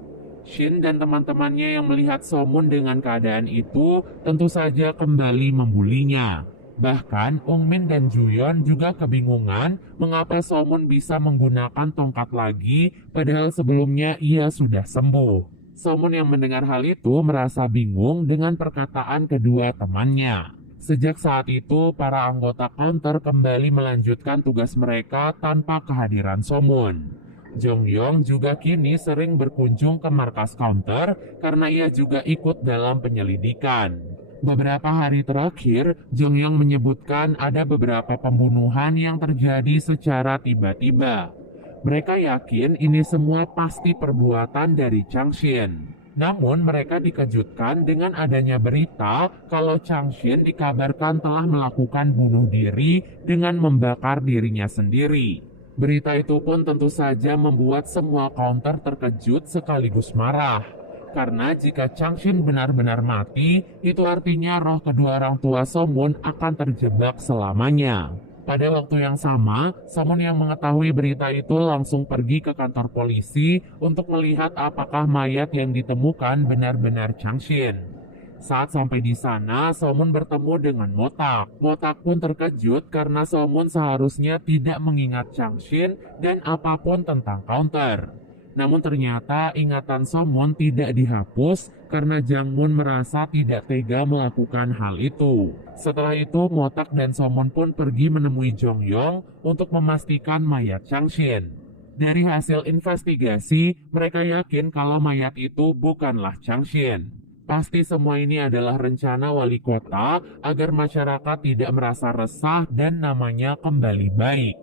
Shin dan teman-temannya yang melihat Somon dengan keadaan itu tentu saja kembali membulinya. Bahkan Ungmin dan Juyeon juga kebingungan mengapa Somon bisa menggunakan tongkat lagi padahal sebelumnya ia sudah sembuh. Somon yang mendengar hal itu merasa bingung dengan perkataan kedua temannya. Sejak saat itu, para anggota counter kembali melanjutkan tugas mereka tanpa kehadiran Somon. Jongyong juga kini sering berkunjung ke markas counter karena ia juga ikut dalam penyelidikan. Beberapa hari terakhir, Jongyong menyebutkan ada beberapa pembunuhan yang terjadi secara tiba-tiba. Mereka yakin ini semua pasti perbuatan dari Changshin. Namun mereka dikejutkan dengan adanya berita kalau Changshin dikabarkan telah melakukan bunuh diri dengan membakar dirinya sendiri. Berita itu pun tentu saja membuat semua counter terkejut sekaligus marah. Karena jika Changshin benar-benar mati, itu artinya roh kedua orang tua Somon akan terjebak selamanya. Pada waktu yang sama, Somon yang mengetahui berita itu langsung pergi ke kantor polisi untuk melihat apakah mayat yang ditemukan benar-benar Changshin. Saat sampai di sana, Somon bertemu dengan Motak. Motak pun terkejut karena Somon seharusnya tidak mengingat Changshin dan apapun tentang counter. Namun ternyata ingatan Somon tidak dihapus karena Jangmun merasa tidak tega melakukan hal itu. Setelah itu, Motak dan Somon pun pergi menemui Jongyong untuk memastikan mayat Changshin. Dari hasil investigasi, mereka yakin kalau mayat itu bukanlah Changshin. Pasti semua ini adalah rencana wali kota agar masyarakat tidak merasa resah dan namanya kembali baik.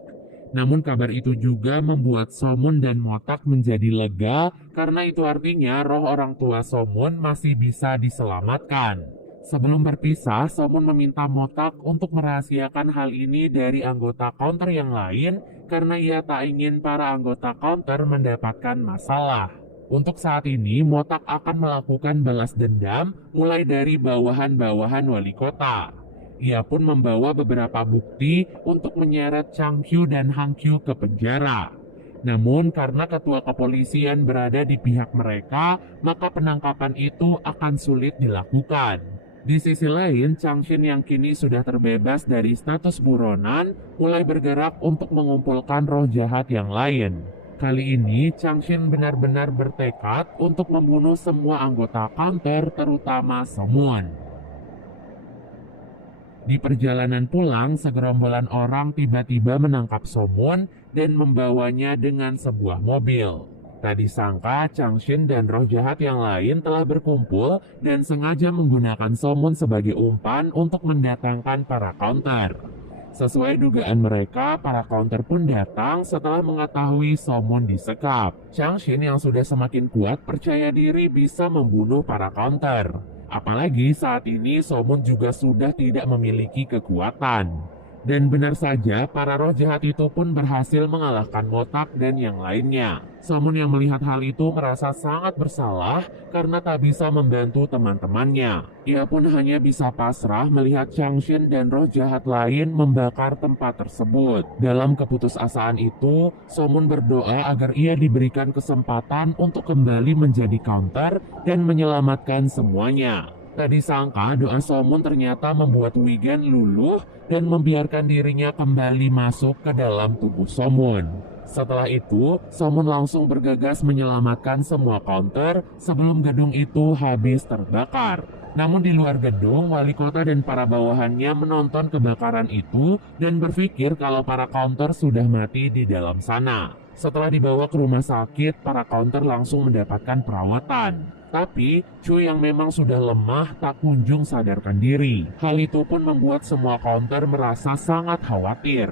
Namun kabar itu juga membuat Somon dan Motak menjadi lega karena itu artinya roh orang tua Somon masih bisa diselamatkan. Sebelum berpisah, Somon meminta Motak untuk merahasiakan hal ini dari anggota counter yang lain karena ia tak ingin para anggota counter mendapatkan masalah. Untuk saat ini, Motak akan melakukan balas dendam mulai dari bawahan-bawahan wali kota. Ia pun membawa beberapa bukti untuk menyeret Chang Hyu dan Hang Hyu ke penjara. Namun karena ketua kepolisian berada di pihak mereka, maka penangkapan itu akan sulit dilakukan. Di sisi lain, Changshin yang kini sudah terbebas dari status buronan, mulai bergerak untuk mengumpulkan roh jahat yang lain. Kali ini, Changshin benar-benar bertekad untuk membunuh semua anggota counter, terutama Somon. Di perjalanan pulang, segerombolan orang tiba-tiba menangkap Somon dan membawanya dengan sebuah mobil. Tak disangka, Changshin dan roh jahat yang lain telah berkumpul dan sengaja menggunakan Somon sebagai umpan untuk mendatangkan para counter. Sesuai dugaan mereka, para counter pun datang setelah mengetahui Somon disekap. Changshin yang sudah semakin kuat percaya diri bisa membunuh para counter. Apalagi saat ini Somon juga sudah tidak memiliki kekuatan. Dan benar saja, para roh jahat itu pun berhasil mengalahkan Motak dan yang lainnya. Somon yang melihat hal itu merasa sangat bersalah karena tak bisa membantu teman-temannya. Ia pun hanya bisa pasrah melihat Changshin dan roh jahat lain membakar tempat tersebut. Dalam keputusasaan itu, Somon berdoa agar ia diberikan kesempatan untuk kembali menjadi counter dan menyelamatkan semuanya. Tak disangka doa Somon ternyata membuat Wigen luluh dan membiarkan dirinya kembali masuk ke dalam tubuh Somon. Setelah itu, Somon langsung bergegas menyelamatkan semua counter sebelum gedung itu habis terbakar. Namun di luar gedung, wali kota dan para bawahannya menonton kebakaran itu dan berpikir kalau para counter sudah mati di dalam sana. Setelah dibawa ke rumah sakit, para counter langsung mendapatkan perawatan. Tapi, Chu yang memang sudah lemah tak kunjung sadarkan diri. Hal itu pun membuat semua counter merasa sangat khawatir.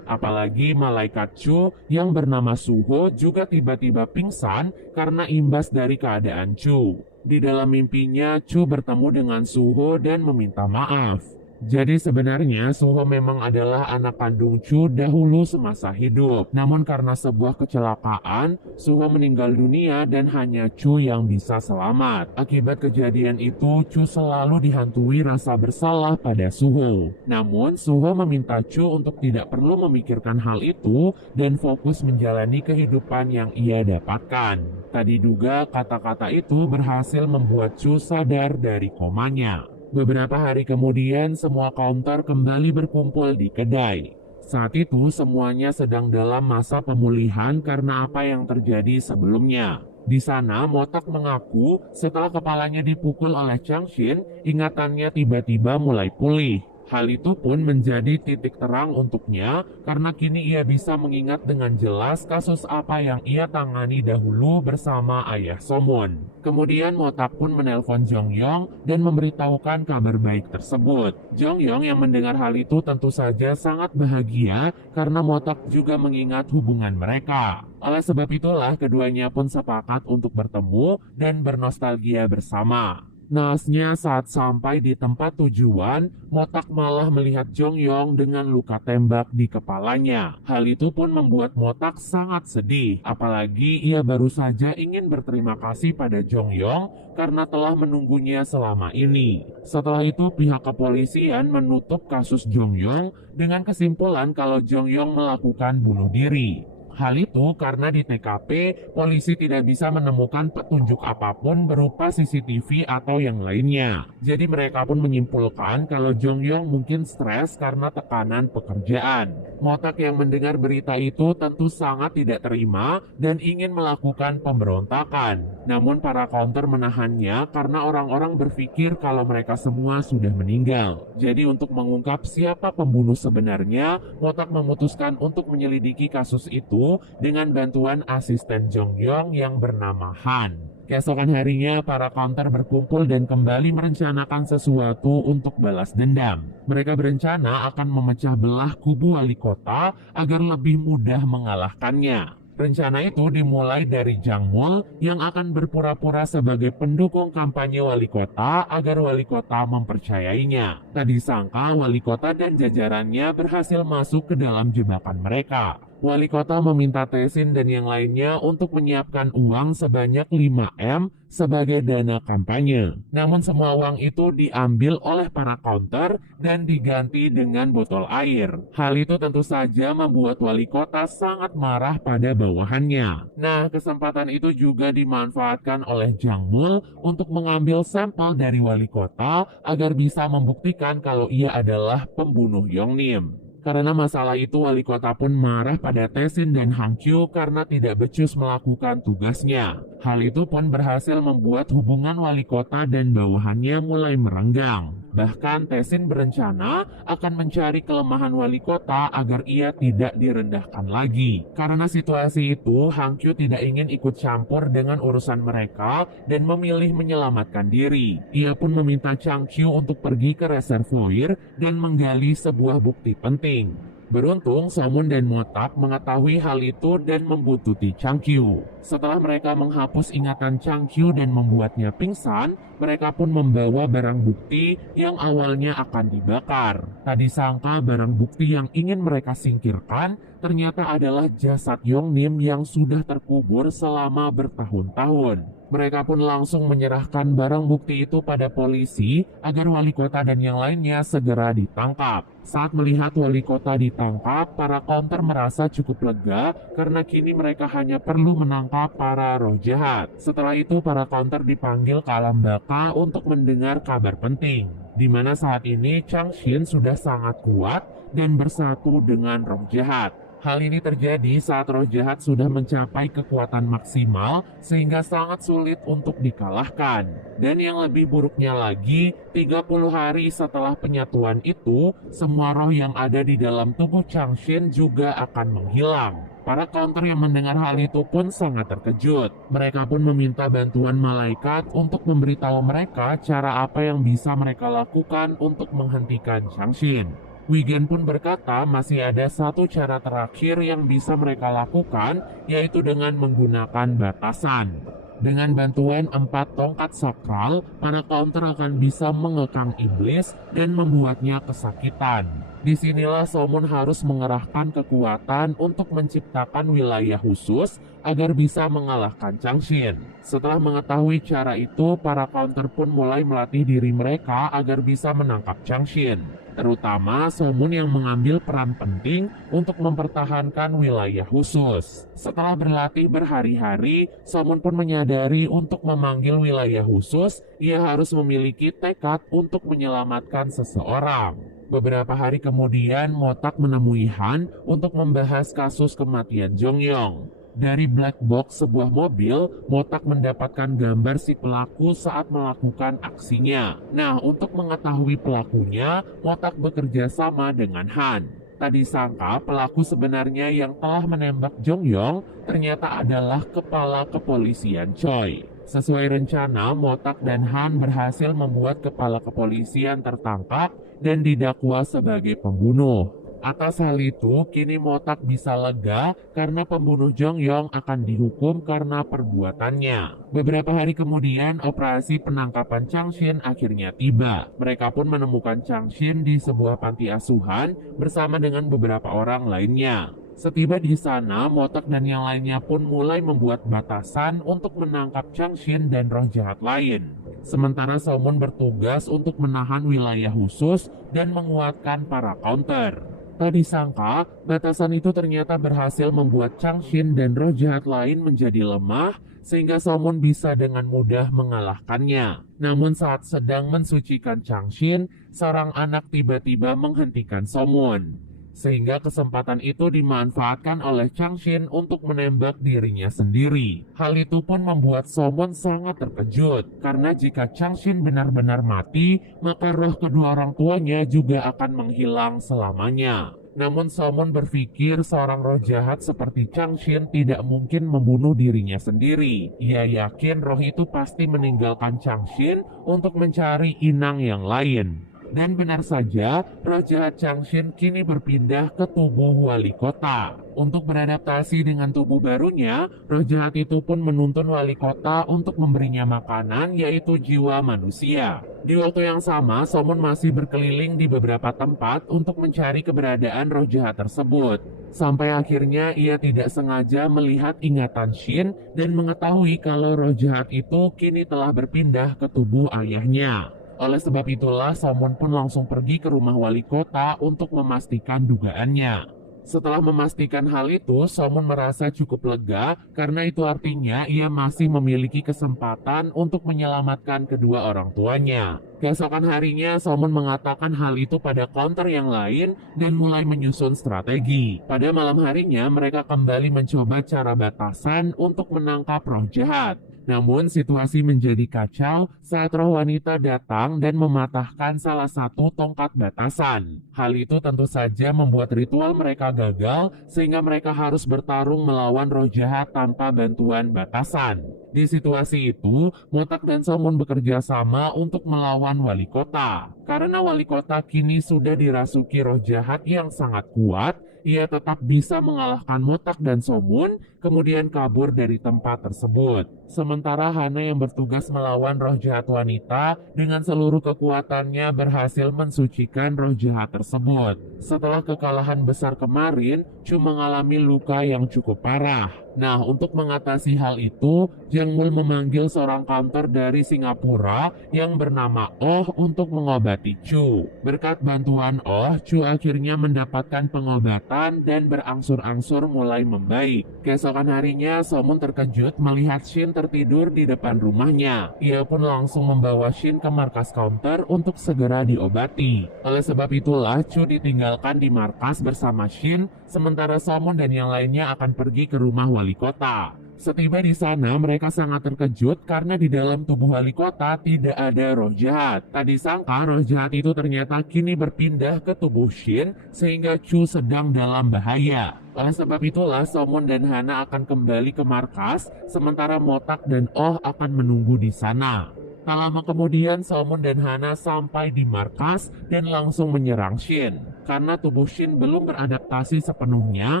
Apalagi malaikat Chu yang bernama Suho juga tiba-tiba pingsan karena imbas dari keadaan Chu. Di dalam mimpinya, Chu bertemu dengan Suho dan meminta maaf. Jadi sebenarnya Suho memang adalah anak kandung Chu dahulu semasa hidup. Namun karena sebuah kecelakaan, Suho meninggal dunia dan hanya Chu yang bisa selamat. Akibat kejadian itu, Chu selalu dihantui rasa bersalah pada Suho. Namun Suho meminta Chu untuk tidak perlu memikirkan hal itu dan fokus menjalani kehidupan yang ia dapatkan. Tak diduga kata-kata itu berhasil membuat Chu sadar dari komanya. Beberapa hari kemudian, semua counter kembali berkumpul di kedai. Saat itu, semuanya sedang dalam masa pemulihan karena apa yang terjadi sebelumnya. Di sana, Motak mengaku setelah kepalanya dipukul oleh Changshin, ingatannya tiba-tiba mulai pulih. Hal itu pun menjadi titik terang untuknya karena kini ia bisa mengingat dengan jelas kasus apa yang ia tangani dahulu bersama ayah Somon. Kemudian Motak pun menelpon Jongyong dan memberitahukan kabar baik tersebut. Jongyong yang mendengar hal itu tentu saja sangat bahagia karena Motak juga mengingat hubungan mereka. Oleh sebab itulah keduanya pun sepakat untuk bertemu dan bernostalgia bersama. Naasnya saat sampai di tempat tujuan, Motak malah melihat Jongyong dengan luka tembak di kepalanya. Hal itu pun membuat Motak sangat sedih, apalagi ia baru saja ingin berterima kasih pada Jongyong karena telah menunggunya selama ini. Setelah itu pihak kepolisian menutup kasus Jongyong dengan kesimpulan kalau Jongyong melakukan bunuh diri. Hal itu karena di TKP, polisi tidak bisa menemukan petunjuk apapun berupa CCTV atau yang lainnya. Jadi mereka pun menyimpulkan kalau Jongyong mungkin stres karena tekanan pekerjaan. Motak yang mendengar berita itu tentu sangat tidak terima dan ingin melakukan pemberontakan. Namun para counter menahannya karena orang-orang berpikir kalau mereka semua sudah meninggal. Jadi untuk mengungkap siapa pembunuh sebenarnya, Motak memutuskan untuk menyelidiki kasus itu dengan bantuan asisten Jongyong yang bernama Han. Keesokan harinya, para counter berkumpul dan kembali merencanakan sesuatu untuk balas dendam. Mereka berencana akan memecah belah kubu wali kota agar lebih mudah mengalahkannya. Rencana itu dimulai dari Jang Mul yang akan berpura-pura sebagai pendukung kampanye wali kota agar wali kota mempercayainya. Tak disangka wali kota dan jajarannya berhasil masuk ke dalam jebakan mereka. Wali kota meminta Tae-shin dan yang lainnya untuk menyiapkan uang sebanyak 5M sebagai dana kampanye. Namun semua uang itu diambil oleh para counter dan diganti dengan botol air. Hal itu tentu saja membuat wali kota sangat marah pada bawahannya. Nah, kesempatan itu juga dimanfaatkan oleh Jang Mul untuk mengambil sampel dari wali kota agar bisa membuktikan kalau ia adalah pembunuh Yongnim. Karena masalah itu, wali kota pun marah pada Tae-shin dan Han Kyu karena tidak becus melakukan tugasnya. Hal itu pun berhasil membuat hubungan wali kota dan bawahannya mulai merenggang. Bahkan Tae-shin berencana akan mencari kelemahan wali kota agar ia tidak direndahkan lagi. Karena situasi itu, Han Kyu tidak ingin ikut campur dengan urusan mereka dan memilih menyelamatkan diri. Ia pun meminta Chang Kyu untuk pergi ke reservoir dan menggali sebuah bukti penting. Beruntung, Somun dan Motak mengetahui hal itu dan membuntuti Chang Kyu. Setelah mereka menghapus ingatan Chang Kyu dan membuatnya pingsan, mereka pun membawa barang bukti yang awalnya akan dibakar. Tak disangka barang bukti yang ingin mereka singkirkan ternyata adalah jasad Yongnim yang sudah terkubur selama bertahun-tahun. Mereka pun langsung menyerahkan barang bukti itu pada polisi agar wali kota dan yang lainnya segera ditangkap. Saat melihat wali kota ditangkap, para counter merasa cukup lega karena kini mereka hanya perlu menangkap para roh jahat. Setelah itu, para counter dipanggil ke alam baka untuk mendengar kabar penting, di mana saat ini Chang Shin sudah sangat kuat dan bersatu dengan roh jahat. Hal ini terjadi saat roh jahat sudah mencapai kekuatan maksimal sehingga sangat sulit untuk dikalahkan. Dan yang lebih buruknya lagi, 30 hari setelah penyatuan itu, semua roh yang ada di dalam tubuh Chang Shin juga akan menghilang. Para counter yang mendengar hal itu pun sangat terkejut. Mereka pun meminta bantuan malaikat untuk memberitahu mereka cara apa yang bisa mereka lakukan untuk menghentikan Chang Shin. Wigen pun berkata masih ada satu cara terakhir yang bisa mereka lakukan, yaitu dengan menggunakan batasan. Dengan bantuan 4 tongkat sakral, para counter akan bisa mengekang iblis dan membuatnya kesakitan. Disinilah Somun harus mengerahkan kekuatan untuk menciptakan wilayah khusus agar bisa mengalahkan Chang Shin. Setelah mengetahui cara itu, para counter pun mulai melatih diri mereka agar bisa menangkap Chang Shin. Terutama Somun yang mengambil peran penting untuk mempertahankan wilayah khusus. Setelah berlatih berhari-hari, Somun pun menyadari untuk memanggil wilayah khusus, ia harus memiliki tekad untuk menyelamatkan seseorang. Beberapa hari kemudian, Motak menemui Han untuk membahas kasus kematian Jongyong. Dari black box sebuah mobil, Motak mendapatkan gambar si pelaku saat melakukan aksinya. Nah, untuk mengetahui pelakunya, Motak bekerja sama dengan Han. Tak disangka pelaku sebenarnya yang telah menembak Jongyong ternyata adalah kepala kepolisian Choi. Sesuai rencana, Motak dan Han berhasil membuat kepala kepolisian tertangkap dan didakwa sebagai pembunuh. Atas hal itu, kini Motak bisa lega karena pembunuh Jongyong akan dihukum karena perbuatannya. Beberapa hari kemudian, operasi penangkapan Changshin akhirnya tiba. Mereka pun menemukan Changshin di sebuah panti asuhan bersama dengan beberapa orang lainnya. Setiba di sana, Motak dan yang lainnya pun mulai membuat batasan untuk menangkap Changshin dan roh jahat lain. Sementara Somon bertugas untuk menahan wilayah khusus dan menguatkan para counter. Tak disangka, batasan itu ternyata berhasil membuat Changshin dan roh jahat lain menjadi lemah, sehingga Somon bisa dengan mudah mengalahkannya. Namun saat sedang mensucikan Changshin, seorang anak tiba-tiba menghentikan Somon. Sehingga kesempatan itu dimanfaatkan oleh Changshin untuk menembak dirinya sendiri. Hal itu pun membuat Somon sangat terkejut, karena jika Changshin benar-benar mati, maka roh kedua orang tuanya juga akan menghilang selamanya. Namun Somon berpikir seorang roh jahat seperti Changshin tidak mungkin membunuh dirinya sendiri. Ia yakin roh itu pasti meninggalkan Changshin untuk mencari inang yang lain. Dan benar saja, roh jahat Changshin kini berpindah ke tubuh wali kota. Untuk beradaptasi dengan tubuh barunya, roh jahat itu pun menuntun wali kota untuk memberinya makanan, yaitu jiwa manusia. Di waktu yang sama, Somon masih berkeliling di beberapa tempat untuk mencari keberadaan roh jahat tersebut. Sampai akhirnya ia tidak sengaja melihat ingatan Shin dan mengetahui kalau roh jahat itu kini telah berpindah ke tubuh ayahnya. Oleh sebab itulah, Somon pun langsung pergi ke rumah wali kota untuk memastikan dugaannya. Setelah memastikan hal itu, Somon merasa cukup lega karena itu artinya ia masih memiliki kesempatan untuk menyelamatkan kedua orang tuanya. Keesokan harinya, Somon mengatakan hal itu pada counter yang lain dan mulai menyusun strategi. Pada malam harinya, mereka kembali mencoba cara batasan untuk menangkap roh jahat. Namun situasi menjadi kacau saat roh wanita datang dan mematahkan salah satu tongkat batasan. Hal itu tentu saja membuat ritual mereka gagal sehingga mereka harus bertarung melawan roh jahat tanpa bantuan batasan. Di situasi itu, Motak dan Somon bekerja sama untuk melawan wali kota. Karena wali kota kini sudah dirasuki roh jahat yang sangat kuat, ia tetap bisa mengalahkan Motak dan Somon, kemudian kabur dari tempat tersebut. Sementara Hana yang bertugas melawan roh jahat wanita dengan seluruh kekuatannya berhasil mensucikan roh jahat tersebut. Setelah kekalahan besar kemarin, Chu mengalami luka yang cukup parah. Nah, untuk mengatasi hal itu, Jang Mul memanggil seorang counter dari Singapura yang bernama Oh untuk mengobati Chu. Berkat bantuan Oh, Chu akhirnya mendapatkan pengobatan dan berangsur-angsur mulai membaik. Keesokan harinya, Somon terkejut melihat Shin tertidur di depan rumahnya. Ia pun langsung membawa Shin ke markas counter untuk segera diobati. Oleh sebab itulah, Chu ditinggalkan di markas bersama Shin, sementara Somon dan yang lainnya akan pergi ke rumah wali kota. Setiba di sana, mereka sangat terkejut karena di dalam tubuh wali kota tidak ada roh jahat. Tak disangka roh jahat itu ternyata kini berpindah ke tubuh Shin sehingga Chu sedang dalam bahaya. Oleh sebab itulah, Somon dan Hana akan kembali ke markas, sementara Motak dan Oh akan menunggu di sana. Tak lama kemudian, Somon dan Hana sampai di markas dan langsung menyerang Shin. Karena tubuh Shin belum beradaptasi sepenuhnya,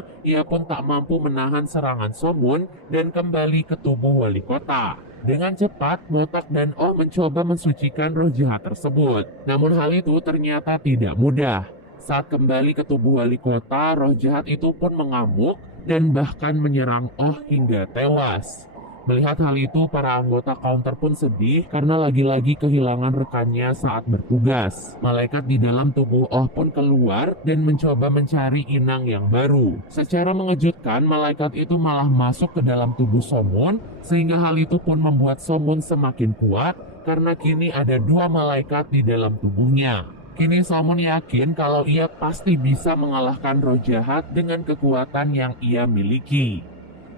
ia pun tak mampu menahan serangan Somon dan kembali ke tubuh wali kota. Dengan cepat, Motak dan Oh mencoba mensucikan roh jahat tersebut. Namun hal itu ternyata tidak mudah. Saat kembali ke tubuh wali kota, roh jahat itu pun mengamuk dan bahkan menyerang Oh hingga tewas. Melihat hal itu, para anggota counter pun sedih karena lagi-lagi kehilangan rekannya saat bertugas. Malaikat di dalam tubuh Oh pun keluar dan mencoba mencari inang yang baru. Secara mengejutkan, malaikat itu malah masuk ke dalam tubuh Somon, sehingga hal itu pun membuat Somon semakin kuat karena kini ada dua malaikat di dalam tubuhnya. Kini Somon yakin kalau ia pasti bisa mengalahkan roh jahat dengan kekuatan yang ia miliki.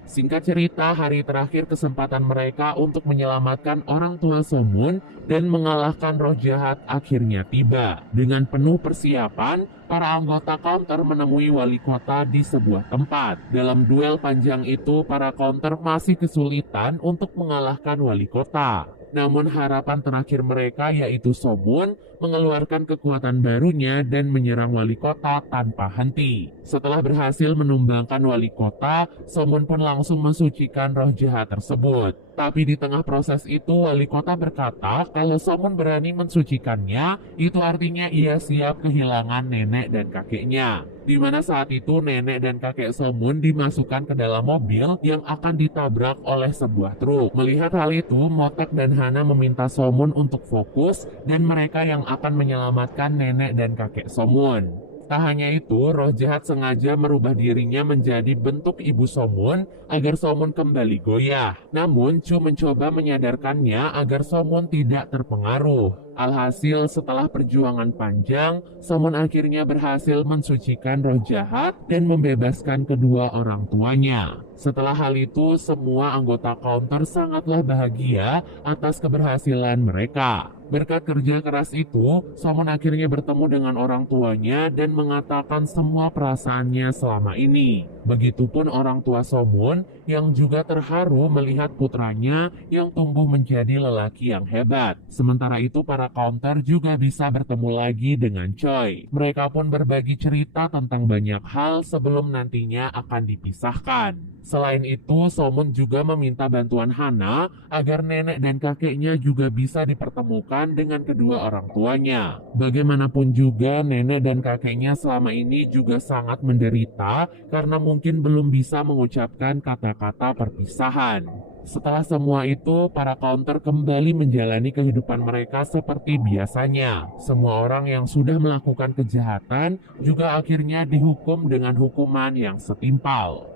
Singkat cerita, hari terakhir kesempatan mereka untuk menyelamatkan orang tua Somon dan mengalahkan roh jahat akhirnya tiba. Dengan penuh persiapan, para anggota counter menemui wali kota di sebuah tempat. Dalam duel panjang itu, para counter masih kesulitan untuk mengalahkan wali kota. Namun harapan terakhir mereka yaitu Somun mengeluarkan kekuatan barunya dan menyerang wali kota tanpa henti. Setelah berhasil menumbangkan wali kota, Somun pun langsung mensucikan roh jahat tersebut. Tapi di tengah proses itu wali kota berkata kalau Somun berani mensucikannya, itu artinya ia siap kehilangan nenek dan kakeknya. Di mana saat itu nenek dan kakek Somun dimasukkan ke dalam mobil yang akan ditabrak oleh sebuah truk. Melihat hal itu, Motek dan Hana meminta Somun untuk fokus dan mereka yang akan menyelamatkan nenek dan kakek Somun. Tak hanya itu, roh jahat sengaja merubah dirinya menjadi bentuk ibu Somun agar Somun kembali goyah. Namun, Chu mencoba menyadarkannya agar Somun tidak terpengaruh. Alhasil, setelah perjuangan panjang, Somun akhirnya berhasil mensucikan roh jahat dan membebaskan kedua orang tuanya. Setelah hal itu, semua anggota Counter sangatlah bahagia atas keberhasilan mereka. Berkat kerja keras itu, Somun akhirnya bertemu dengan orang tuanya dan mengatakan semua perasaannya selama ini. Begitupun orang tua Somun yang juga terharu melihat putranya yang tumbuh menjadi lelaki yang hebat. Sementara itu para Counter juga bisa bertemu lagi dengan Choi. Mereka pun berbagi cerita tentang banyak hal sebelum nantinya akan dipisahkan. Selain itu, Somun juga meminta bantuan Hana agar nenek dan kakeknya juga bisa dipertemukan dengan kedua orang tuanya. Bagaimanapun juga, nenek dan kakeknya selama ini juga sangat menderita karena mungkin belum bisa mengucapkan kata-kata perpisahan. Setelah semua itu, para Counter kembali menjalani kehidupan mereka seperti biasanya. Semua orang yang sudah melakukan kejahatan juga akhirnya dihukum dengan hukuman yang setimpal.